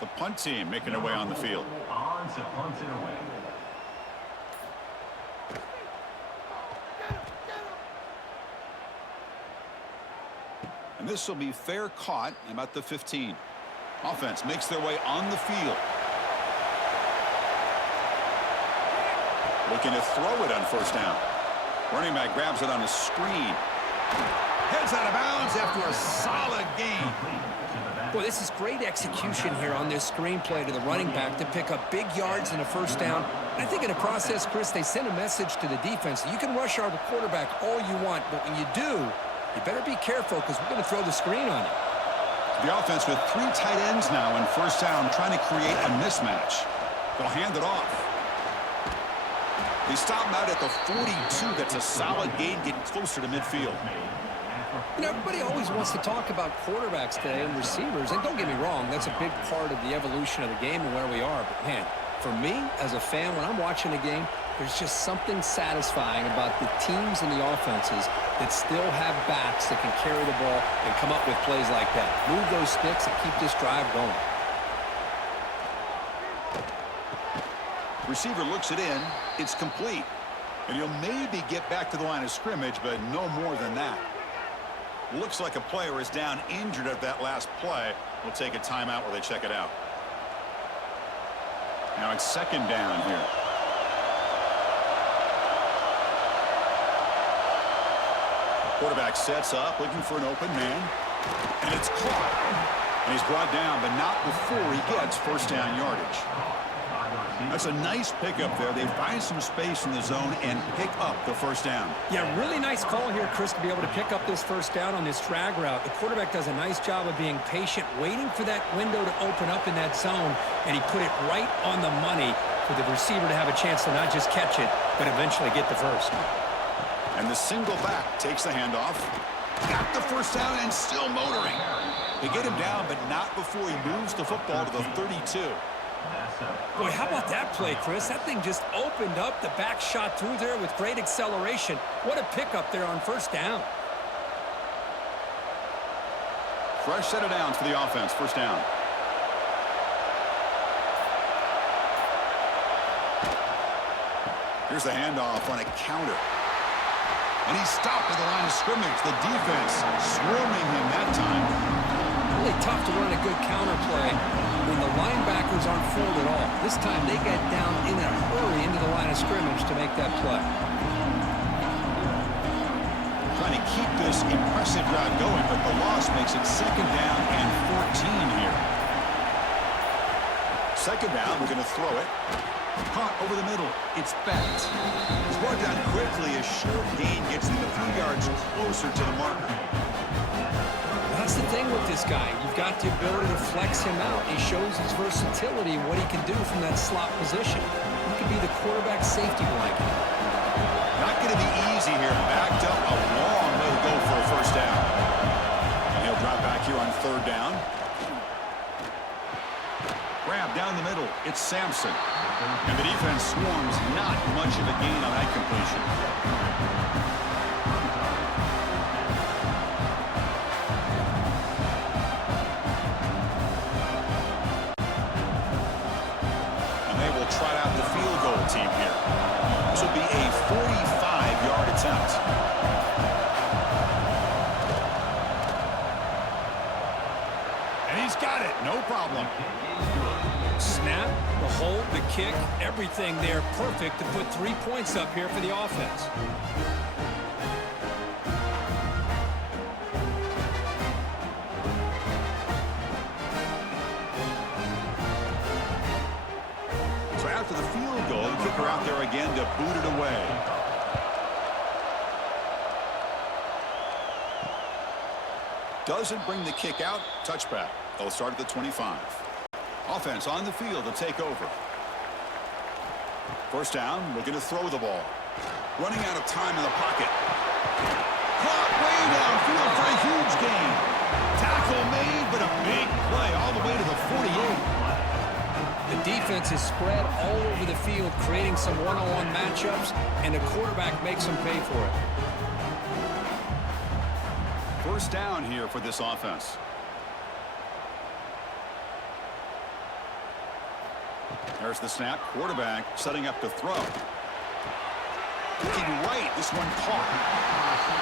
The punt team making their way on the field. On to punt it away. And this will be fair caught about the 15. Offense makes their way on the field. Looking to throw it on first down. Running back grabs it on a screen. Heads out of bounds after a solid gain. Boy, this is great execution here on this screenplay to the running back to pick up big yards and a first down. And I think in the process, Chris, they send a message to the defense. You can rush our quarterback all you want, but when you do, you better be careful because we're going to throw the screen on you. The offense with 3 tight ends now in first down, trying to create a mismatch. They'll hand it off. They stop him out at the 42. That's a solid gain, getting closer to midfield. You know, everybody always wants to talk about quarterbacks today and receivers, and don't get me wrong, that's a big part of the evolution of the game and where we are. But, man, for me as a fan, when I'm watching a game, there's just something satisfying about the teams and the offenses that still have backs that can carry the ball and come up with plays like that. Move those sticks and keep this drive going. Receiver looks it in. It's complete. And he'll maybe get back to the line of scrimmage, but no more than that. Looks like a player is down injured at that last play. We'll take a timeout while they check it out. Now it's second down here. Quarterback sets up, looking for an open man. And it's caught. And he's brought down, but not before he gets first down yardage. That's a nice pickup there. They find some space in the zone and pick up the first down. Yeah, really nice call here, Chris, to be able to pick up this first down on this drag route. The quarterback does a nice job of being patient, waiting for that window to open up in that zone, and he put it right on the money for the receiver to have a chance to not just catch it, but eventually get the first. And the single back takes the handoff. Got the first down and still motoring. They get him down, but not before he moves the football to the 32. Boy, how about that play, Chris? That thing just opened up. The back shot through there with great acceleration. What a pickup there on first down. Fresh set of downs for the offense. First down. Here's the handoff on a counter. And he's stopped at the line of scrimmage. The defense swarming him that time. Really tough to run a good counter play when the linebackers aren't fooled at all. This time they get down in a hurry into the line of scrimmage to make that play. Trying to keep this impressive drive going, but the loss makes it second down and 14 here. Second down, we're going to throw it. Caught over the middle. It's Betts. He's brought down quickly. A short gain gets him a few yards closer to the marker. That's the thing with this guy. You've got the ability to flex him out. He shows his versatility and what he can do from that slot position. He could be the quarterback safety blanket. Not going to be easy here. Backed up a long way to go for a first down. And he'll drop back here on third down. Grab down the middle. It's Sampson. And the defense swarms. Not much of a gain on that completion. And they will try out the field goal team here. This will be a 45-yard attempt. And he's got it. No problem. Snap, the hold, the kick, everything there perfect to put 3 points up here for the offense. So after the field goal, the kicker out there again to boot it away. Doesn't bring the kick out. Touchback. They'll start at the 25. Offense on the field to take over. First down, looking to throw the ball. Running out of time in the pocket. Caught way downfield for a huge gain. Tackle made, but a big play all the way to the 48. The defense is spread all over the field, creating some one-on-one matchups, and the quarterback makes them pay for it. First down here for this offense. There's the snap. Quarterback setting up to throw. Looking right. This one caught.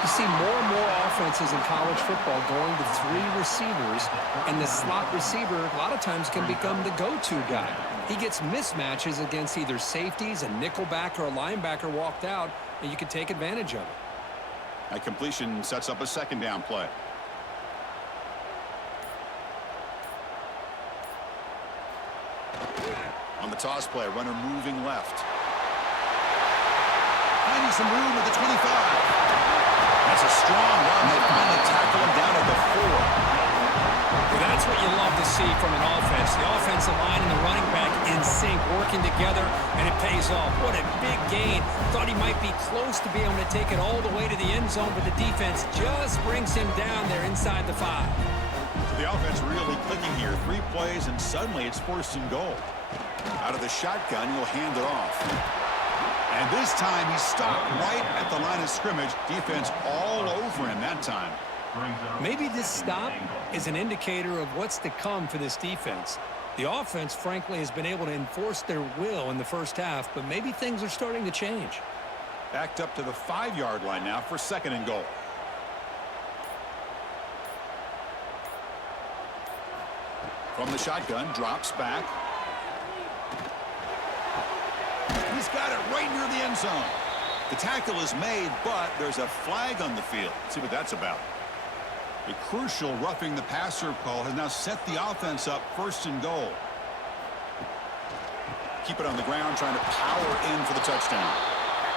You see more and more offenses in college football going to 3 receivers, and the slot receiver a lot of times can become the go-to guy. He gets mismatches against either safeties, a nickelback, or a linebacker walked out, and you can take advantage of it. That completion sets up a second down play. On the toss play, runner moving left. Finding some room at the 25. That's a strong run. They finally tackle him down at the 4. Well, that's what you love to see from an offense. The offensive line and the running back in sync, working together, and it pays off. What a big gain. Thought he might be close to being able to take it all the way to the end zone, but the defense just brings him down there inside the 5. So the offense really clicking here. 3 plays, and suddenly it's first and goal. Out of the shotgun, he'll hand it off. And this time he stopped right at the line of scrimmage. Defense all over him that time. Maybe this stop is an indicator of what's to come for this defense. The offense, frankly, has been able to enforce their will in the first half, but maybe things are starting to change. Backed up to the 5-yard line now for second and goal. From the shotgun, drops back. He's got it right near the end zone. The tackle is made, but there's a flag on the field. Let's see what that's about. A crucial roughing the passer call has now set the offense up 1st and goal. Keep it on the ground, trying to power in for the touchdown.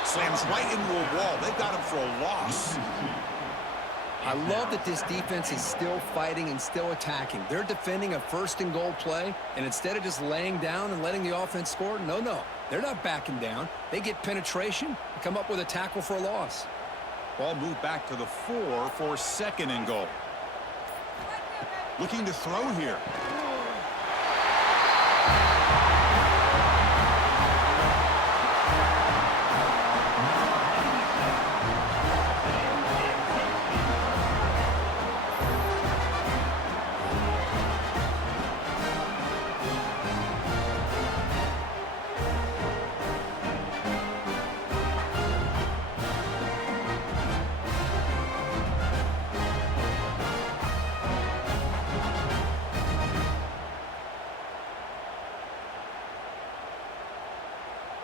Slams right into a wall. They've got him for a loss. I love that this defense is still fighting and still attacking. They're defending a 1st and goal play, and instead of just laying down and letting the offense score, no. They're not backing down. They get penetration and come up with a tackle for a loss. Ball moved back to the 4 for 2nd and goal. Looking to throw here.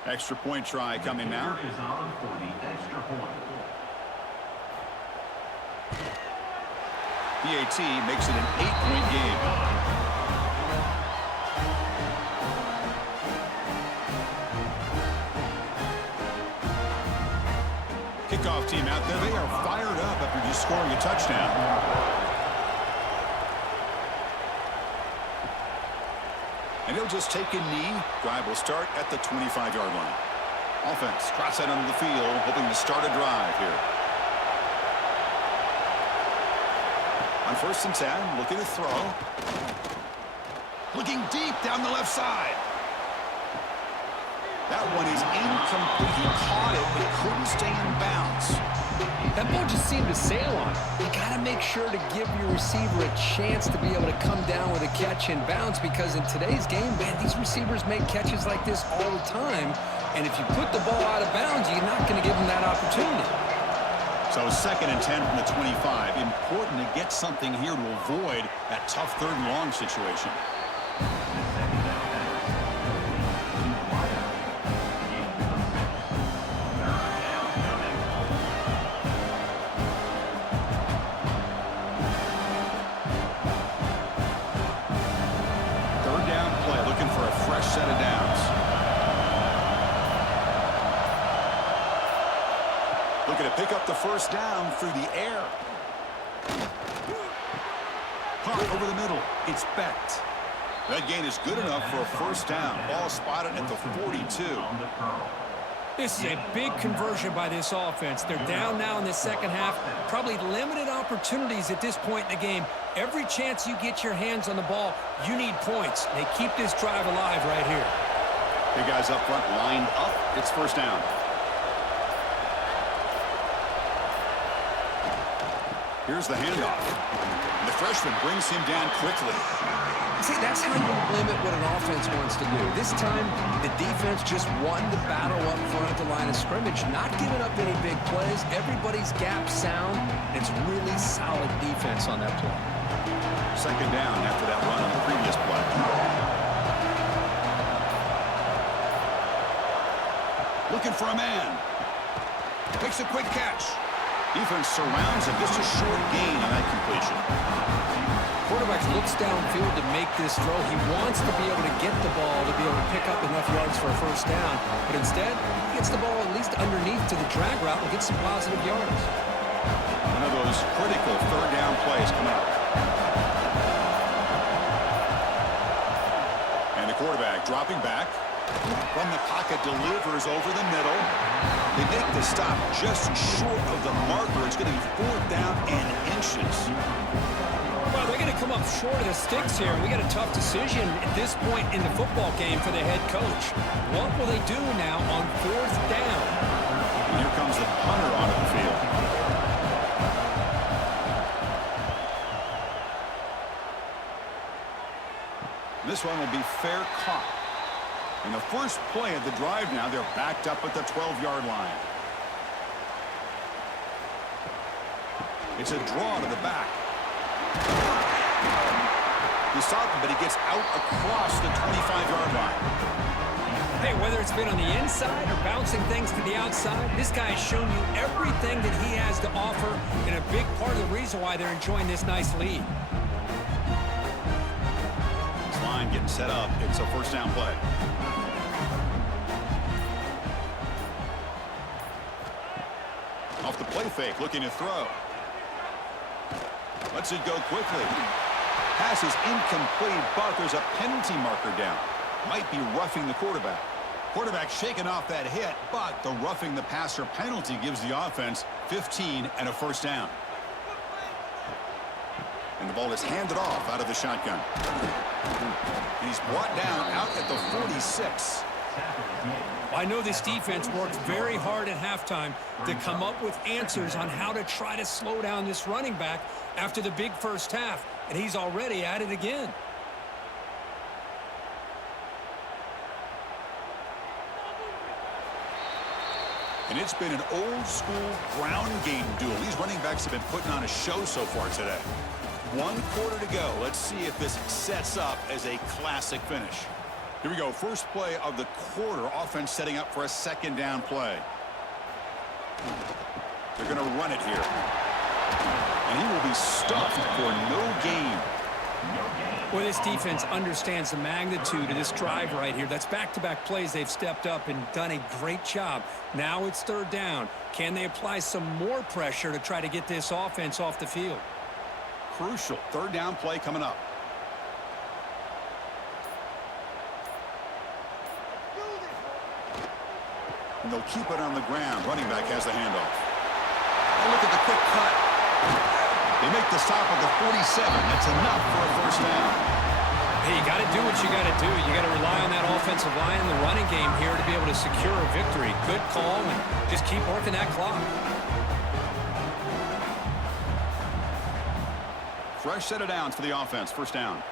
Extra point try coming now. Is on for the extra point. BAT makes it an 8-point game. Kickoff team out there. They are fired up after just scoring a touchdown. And he'll just take a knee. Drive will start at the 25-yard line. Offense cross out onto the field, hoping to start a drive here. On 1st and 10, looking to throw. Looking deep down the left side. That one is incomplete. He caught it, but couldn't stay in bounds. That ball just seemed to sail on. You got to make sure to give your receiver a chance to be able to come down with a catch and bounce, because in today's game, man, these receivers make catches like this all the time. And if you put the ball out of bounds, you're not going to give them that opportunity. So 2nd and 10 from the 25. Important to get something here to avoid that tough 3rd and long situation. Set of downs. Looking to pick up the 1st down through the air. Pop over the middle. It's Becht. That gain is good enough for a 1st down. Ball spotted at the 42. This is a big conversion by this offense. They're down now in the 2nd half. Probably limited opportunities at this point in the game. Every chance you get your hands on the ball, you need points. They keep this drive alive right here. Big guys up front lined up. It's 1st down. Here's the handoff. The freshman brings him down quickly. See, that's how you limit what an offense wants to do. This time, the defense just won the battle up front at the line of scrimmage, not giving up any big plays. Everybody's gap sound. It's really solid defense on that play. 2nd down after that run on the previous play. Looking for a man. Makes a quick catch. Defense surrounds him. Just a short gain on that completion. Quarterback looks downfield to make this throw. He wants to be able to get the ball to be able to pick up enough yards for a 1st down. But instead, he gets the ball at least underneath to the drag route and gets some positive yards. One of those critical 3rd down plays coming up. And the quarterback dropping back. From the pocket, delivers over the middle. They make the stop just short of the marker. It's going to be 4th down and inches. Well, they're going to come up short of the sticks here. We got a tough decision at this point in the football game for the head coach. What will they do now on 4th down? And here comes the punter onto the field. This one will be fair caught. And the first play of the drive now, they're backed up at the 12-yard line. It's a draw to the back. The to stop him, but he gets out across the 25-yard line. Hey, whether it's been on the inside or bouncing things to the outside, this guy has shown you everything that he has to offer, and a big part of the reason why they're enjoying this nice lead. This line getting set up. It's a first down play. Off the play fake, looking to throw. Lets it go quickly. Pass is incomplete, but there's a penalty marker down. Might be roughing the quarterback. Quarterback shaking off that hit, but the roughing the passer penalty gives the offense 15 and a first down. And the ball is handed off out of the shotgun. And he's brought down out at the 46. I know this defense worked very hard at halftime to come up with answers on how to try to slow down this running back after the big first half, and he's already at it again. And it's been an old-school ground game duel. These running backs have been putting on a show so far today. 1 quarter to go. Let's see if this sets up as a classic finish. Here we go. First play of the quarter. Offense setting up for a second down play. They're going to run it here. And he will be stuffed for no gain. Well, this defense understands the magnitude of this drive right here. That's back-to-back plays. They've stepped up and done a great job. Now it's third down. Can they apply some more pressure to try to get this offense off the field? Crucial. Third down play coming up. And they'll keep it on the ground. Running back has the handoff. And look at the quick cut. They make the stop at the 47. That's enough for a first down. Hey, you got to do what you got to do. You got to rely on that offensive line in the running game here to be able to secure a victory. Good call, and just keep working that clock. Fresh set of downs for the offense. First down.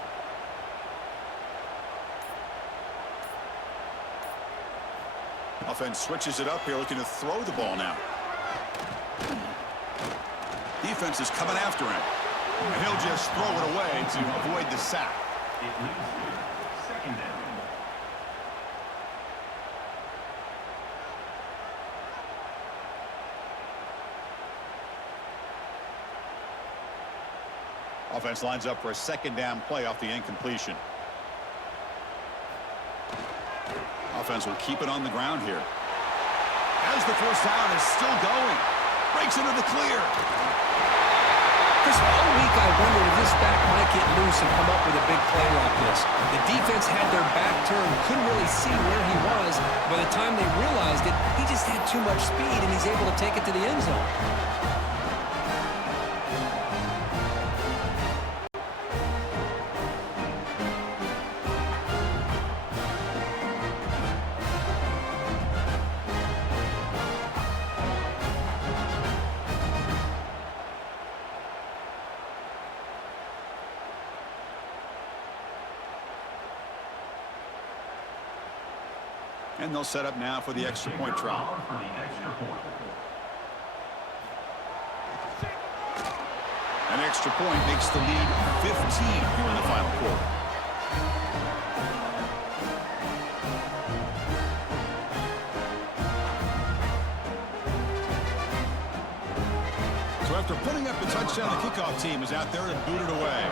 Offense switches it up here, looking to throw the ball now. Defense is coming after him. And he'll just throw it away to avoid the sack. It leads to second down. Offense lines up for a second down play off the incompletion. Offense will keep it on the ground here. As the first down is still going. Breaks into the clear. This whole week I wondered if this back might get loose and come up with a big play like this. The defense had their back turned, couldn't really see where he was. By the time they realized it, he just had too much speed, and he's able to take it to the end zone. And they'll set up now for the extra point try. An extra point makes the lead 15 here in the final quarter. So after putting up a touchdown, the kickoff team is out there to boot it away.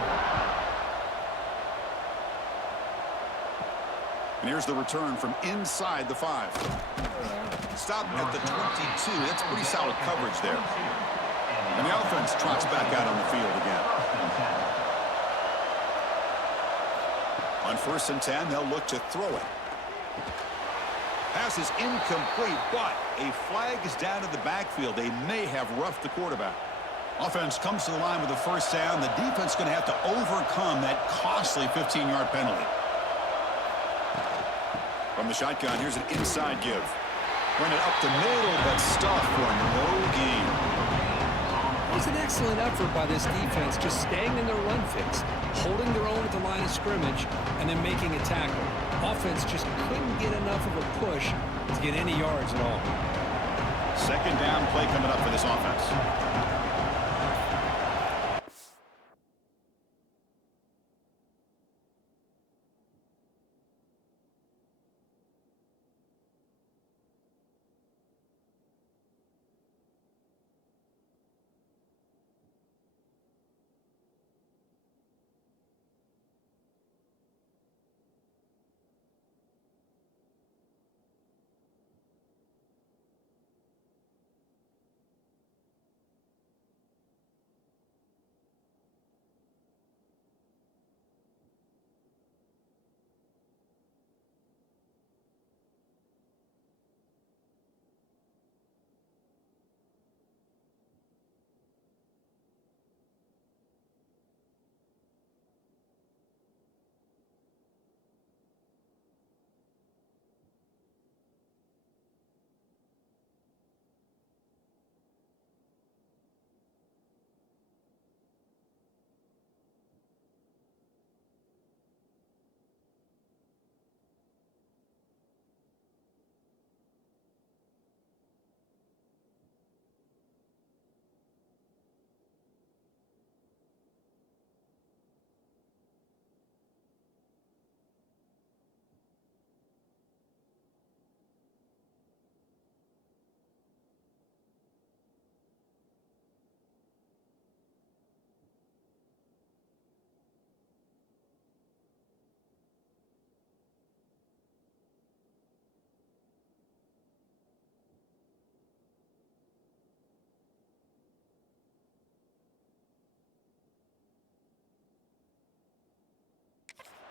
And here's the return from inside the 5. Stop at the 22. That's pretty solid coverage there. And the offense trots back out on the field again. On 1st and 10, they'll look to throw it. Pass is incomplete, but a flag is down in the backfield. They may have roughed the quarterback. Offense comes to the line with the first down. The defense is going to have to overcome that costly 15-yard penalty. From the shotgun, here's an inside give. Run it up the middle, but stuffed for no gain. It was an excellent effort by this defense, just staying in their run fix, holding their own at the line of scrimmage, and then making a tackle. Offense just couldn't get enough of a push to get any yards at all. Second down play coming up for this offense.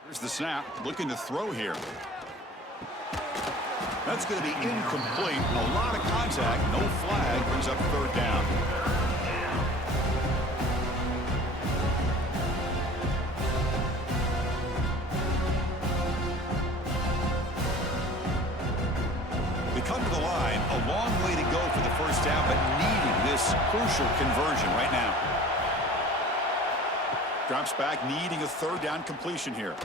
Here's the snap, looking to throw here. That's going to be incomplete. A lot of contact, no flag, brings up third down. They come to the line, a long way to go for the first down, but needing this crucial conversion right now. Drops back, needing a third down completion here.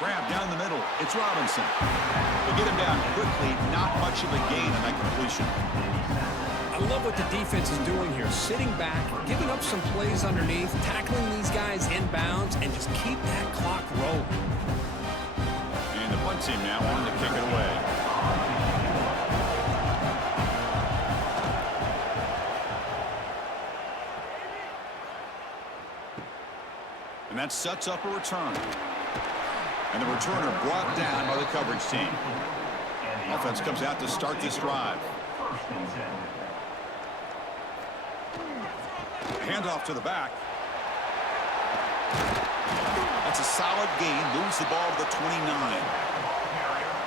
Grab down the middle. It's Robinson. They get him down quickly. Not much of a gain on that completion. I love what the defense is doing here. Sitting back, giving up some plays underneath, tackling these guys in bounds, and just keep that clock rolling. And the punt team now wanting to kick it away. And that sets up a return. And the returner brought down by the coverage team. Offense comes out to start this drive. Handoff to the back. That's a solid gain. Moves the ball to the 29.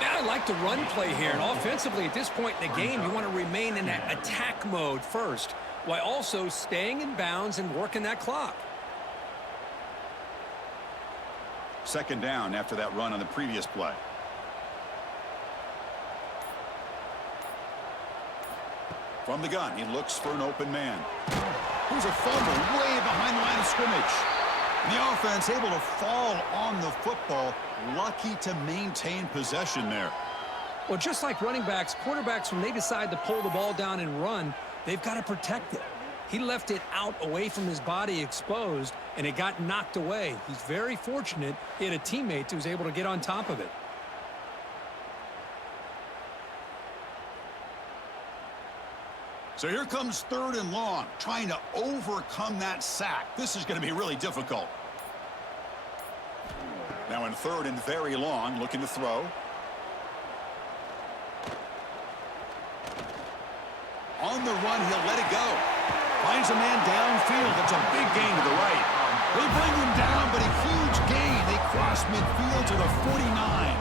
Yeah, I like the run play here. And offensively, at this point in the game, you want to remain in that attack mode first, while also staying in bounds and working that clock. Second down after that run on the previous play. From the gun, he looks for an open man. There's a fumble way behind the line of scrimmage. And the offense able to fall on the football. Lucky to maintain possession there. Well, just like running backs, quarterbacks, when they decide to pull the ball down and run, they've got to protect it. He left it out away from his body exposed, and it got knocked away. He's very fortunate he had a teammate who was able to get on top of it. So here comes third and long, trying to overcome that sack. This is going to be really difficult. Now in third and very long, looking to throw. On the run, he'll let it go. Finds a man downfield. That's a big gain to the right. They bring him down, but a huge gain. They cross midfield to the 49.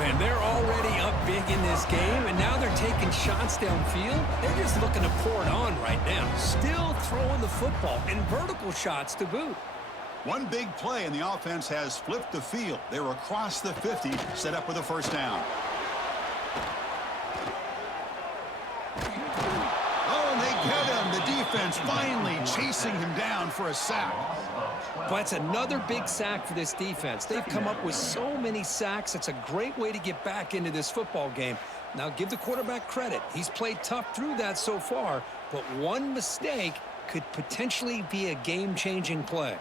Man, they're already up big in this game, and now they're taking shots downfield. They're just looking to pour it on right now. Still throwing the football, and vertical shots to boot. One big play, and the offense has flipped the field. They're across the 50, set up with a first down. The defense finally chasing him down for a sack. But it's another big sack for this defense. They've come up with so many sacks. It's a great way to get back into this football game. Now, give the quarterback credit. He's played tough through that so far, but one mistake could potentially be a game-changing play.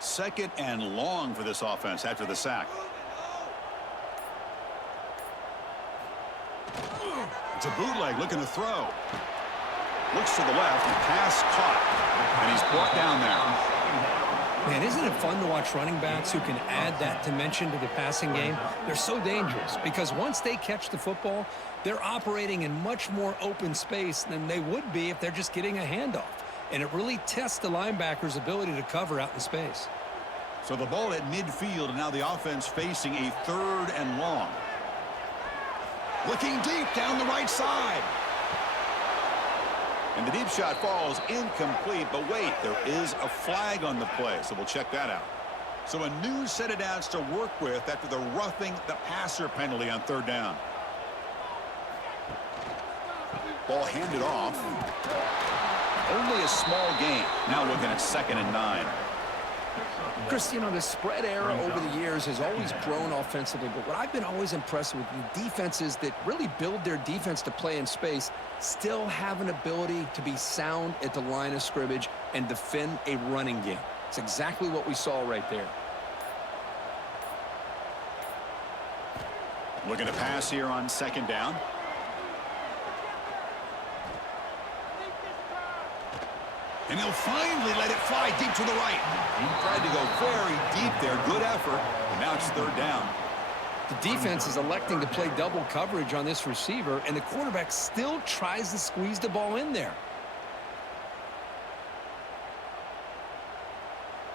Second and long for this offense after the sack. It's a bootleg looking to throw. Looks to the left, and pass caught. And he's brought down there. Man, isn't it fun to watch running backs who can add that dimension to the passing game? They're so dangerous because once they catch the football, they're operating in much more open space than they would be if they're just getting a handoff. And it really tests the linebacker's ability to cover out in space. So the ball at midfield, and now the offense facing a third and long. Looking deep down the right side. And the deep shot falls incomplete, but wait, there is a flag on the play, so we'll check that out. So a new set of downs to work with after the roughing the passer penalty on third down. Ball handed off. Only a small gain. Now looking at 2nd and 9. Chris, you know, the spread era over the years has always grown offensively, but what I've been always impressed with the defenses that really build their defense to play in space still have an ability to be sound at the line of scrimmage and defend a running game. It's exactly what we saw right there. Looking to pass here on 2nd down. And he'll finally let it fly deep to the right. He tried to go very deep there. Good effort. And now it's 3rd down. The defense is electing to play double coverage on this receiver, and the quarterback still tries to squeeze the ball in there.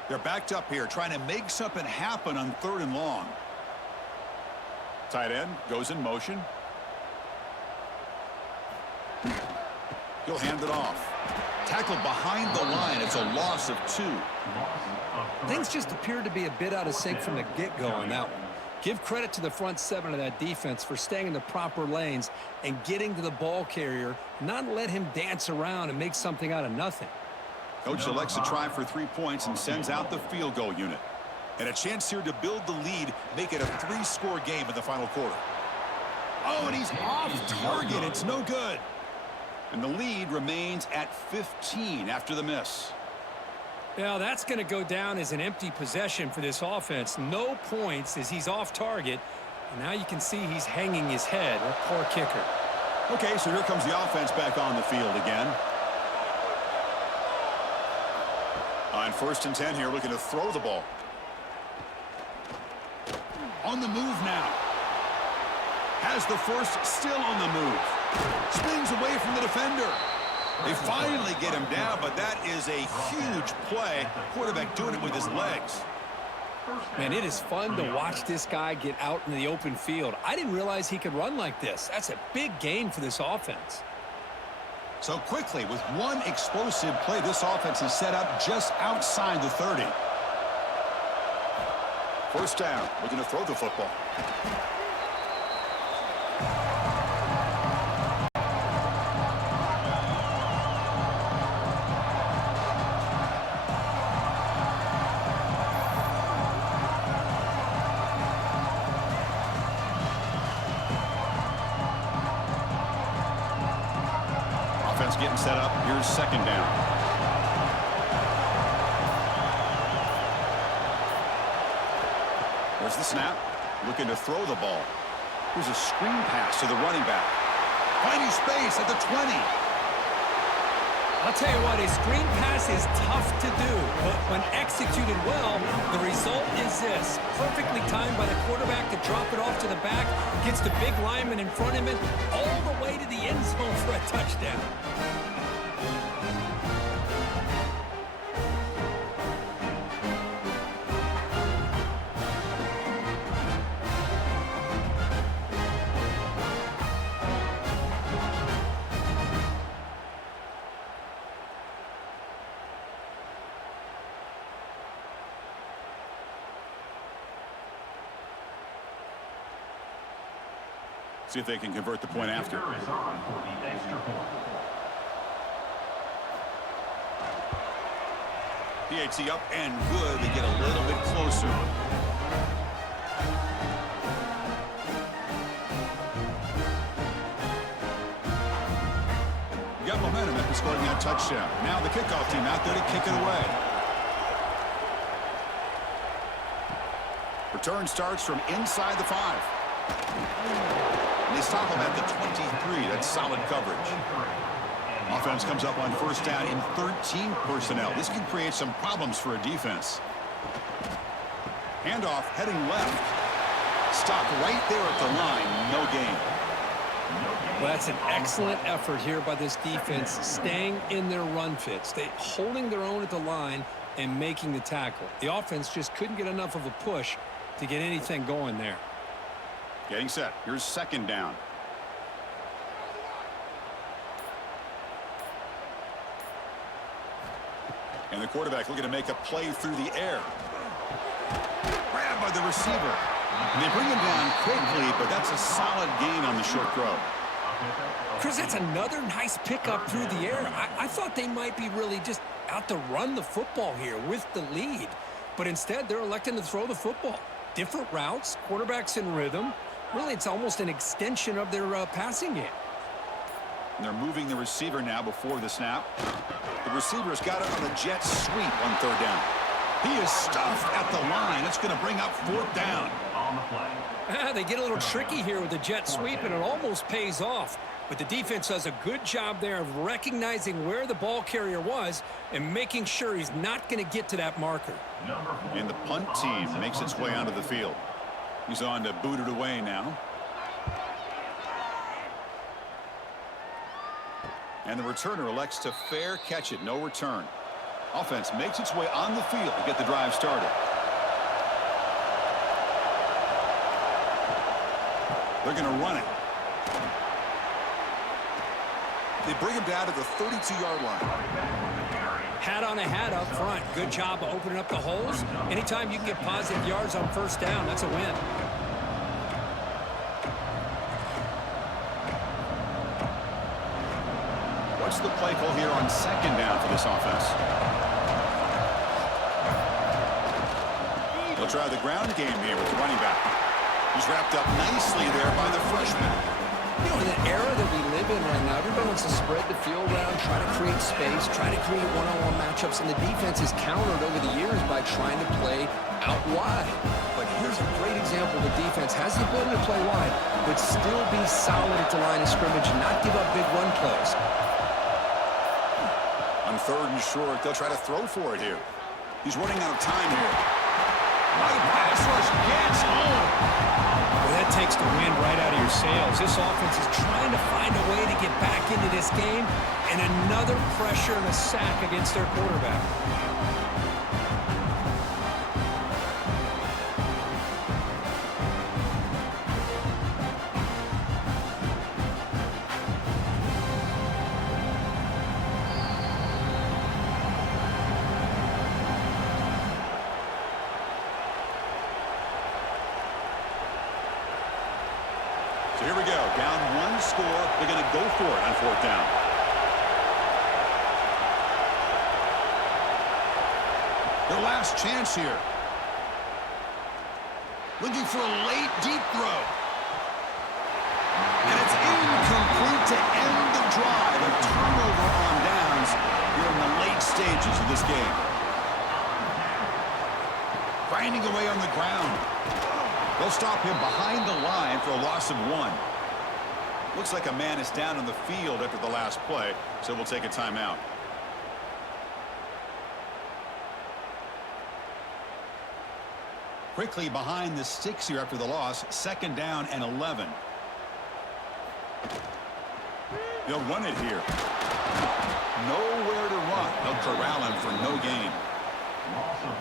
They're backed up here, trying to make something happen on 3rd and long. Tight end goes in motion. He'll hand it off. Tackled behind the line. It's a loss of 2. Things just appeared to be a bit out of sync from the get-go on that one. Give credit to the front 7 of that defense for staying in the proper lanes and getting to the ball carrier, not let him dance around and make something out of nothing. Coach elects to try for 3 points and sends out the field goal unit. And a chance here to build the lead, make it a 3-score game in the final quarter. Oh, and he's off target. It's no good. And the lead remains at 15 after the miss. Now, that's going to go down as an empty possession for this offense. No points as he's off target. And now you can see he's hanging his head. A poor kicker. Okay, so here comes the offense back on the field again. On 1st and 10 here, looking to throw the ball. On the move now. Has the first, still on the move. Spins away from the defender. They finally get him down, but that is a huge play. Quarterback doing it with his legs. Man, it is fun to watch this guy get out in the open field. I didn't realize he could run like this. That's a big gain for this offense. So quickly, with one explosive play, this offense is set up just outside the 30. 1st down, looking to throw the football. Offense getting set up. Here's 2nd down. There's the snap. Looking to throw the ball. Here's a screen pass to the running back. Finding space at the 20. I'll tell you what, a screen pass is tough to do, but when executed well, the result is this. Perfectly timed by the quarterback to drop it off to the back, gets the big lineman in front of him, all the way to the end zone for a touchdown. See if they can convert the point after. PAT up and good. They get a little bit closer. You got momentum after scoring that touchdown. Now the kickoff team out there to kick it away. Return starts from inside the 5. And they stop him at the 23. That's solid coverage. Offense comes up on 1st down in 13 personnel. This can create some problems for a defense. Handoff heading left. Stopped right there at the line. No gain. Well, that's an excellent effort here by this defense, staying in their run fits. They holding their own at the line and making the tackle. The offense just couldn't get enough of a push to get anything going there. Getting set. Here's 2nd down. And the quarterback looking to make a play through the air. Grabbed by the receiver. And they bring him down quickly, but that's a solid gain on the short throw. Chris, that's another nice pickup through the air. I thought they might be really just out to run the football here with the lead. But instead, they're electing to throw the football. Different routes, quarterbacks in rhythm. Really, it's almost an extension of their passing game. And they're moving the receiver now before the snap. The receiver's got it on a jet sweep on 3rd down. He is stuffed at the line. It's going to bring up 4th down. On the play. They get a little tricky here with the jet sweep, and it almost pays off. But the defense does a good job there of recognizing where the ball carrier was and making sure he's not going to get to that marker. And the punt team makes its way onto the field. He's on to boot it away now. And the returner elects to fair catch it. No return. Offense makes its way on the field to get the drive started. They're going to run it. They bring him down to the 32-yard line. Hat on a hat up front. Good job of opening up the holes. Anytime you can get positive yards on first down, that's a win. What's the play call here on second down for this offense? They'll try the ground game here with the running back. He's wrapped up nicely there by the freshman. You know, in the era that we live in right now, everybody wants to spread the field around, try to create space, try to create one-on-one matchups, and the defense is countered over the years by trying to play out wide. But here's a great example. The defense has the ability to play wide, but still be solid at the line of scrimmage and not give up big run plays. On third and short, they'll try to throw for it here. He's running out of time here. The pass rush gets home. Well, that takes the wind right out of your sails. This offense is trying to find a way to get back into this game, and another pressure and a sack against their quarterback. So here we go. Down one score. They're going to go for it on fourth down. Their last chance here. Looking for a late, deep throw. And it's incomplete to end the drive. A turnover on downs here in the late stages of this game. Grinding away on the ground. They'll stop him behind the line for a loss of 1. Looks like a man is down on the field after the last play, so we'll take a timeout. Quickly behind the sticks here after the loss. Second down and 11. They'll run it here. Nowhere to run. They'll corral him for no gain.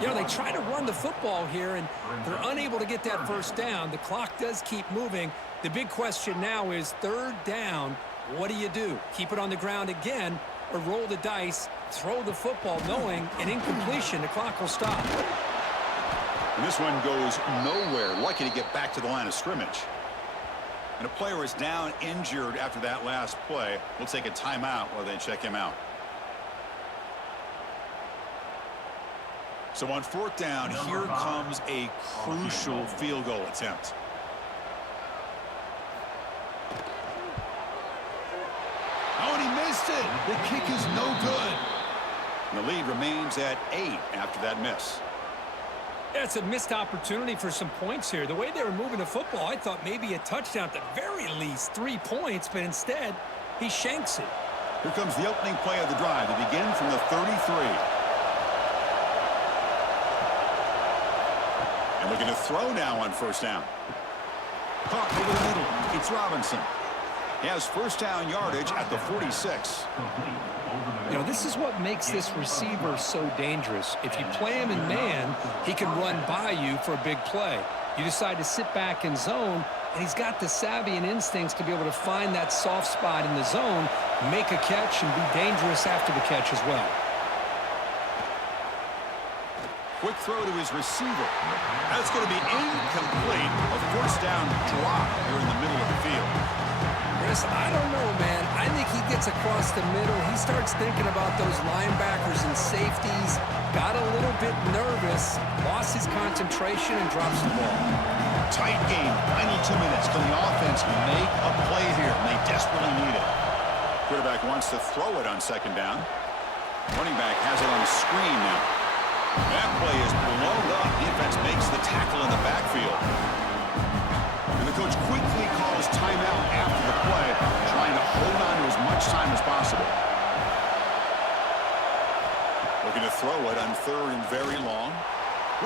You know, they try to run the football here, and they're unable to get that first down. The clock does keep moving. The big question now is third down. What do you do? Keep it on the ground again, or roll the dice, throw the football, knowing an incompletion, the clock will stop. And this one goes nowhere. Lucky to get back to the line of scrimmage. And a player is down injured after that last play. We'll take a timeout while they check him out. So on fourth down, here comes a crucial field goal attempt. Oh, and he missed it. The kick is no good. And the lead remains at 8 after that miss. It's a missed opportunity for some points here. The way they were moving the football, I thought maybe a touchdown, at the very least 3 points, but instead, he shanks it. Here comes the opening play of the drive. They begin from the 33. And looking to throw now on first down. Caught over the middle. It's Robinson. He has first down yardage at the 46. You know, this is what makes this receiver so dangerous. If you play him in man, he can run by you for a big play. You decide to sit back in zone, and he's got the savvy and instincts to be able to find that soft spot in the zone, make a catch, and be dangerous after the catch as well. Quick throw to his receiver. That's going to be incomplete. A first down drop here in the middle of the field. Chris, I don't know, man. I think he gets across the middle. He starts thinking about those linebackers and safeties. Got a little bit nervous, lost his concentration, and drops the ball. Tight game. Final 2 minutes. Can the offense make a play here? And they desperately need it. Quarterback wants to throw it on second down. Running back has it on a screen now. That play is blown up. Defense makes the tackle in the backfield. And the coach quickly calls timeout after the play, trying to hold on to as much time as possible. Looking to throw it on third and very long.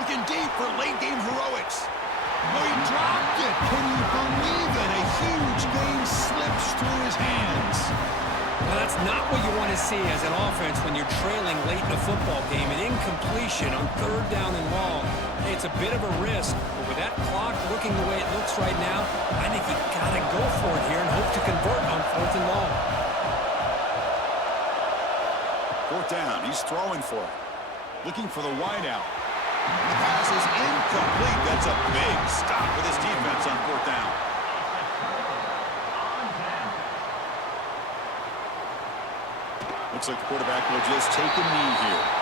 Looking deep for late game heroics. Oh, he dropped it. Can you believe it? A huge game slips through his hands. Well, that's not what you want to see as an offense when you're trailing late in a football game. An incompletion on 3rd down and long. Hey, it's a bit of a risk, but with that clock looking the way it looks right now, I think you got to go for it here and hope to convert on 4th and long. 4th down, he's throwing for it. Looking for the wide out. The pass is incomplete. That's a big stop for this defense on 4th down. Looks like the quarterback will just take a knee here.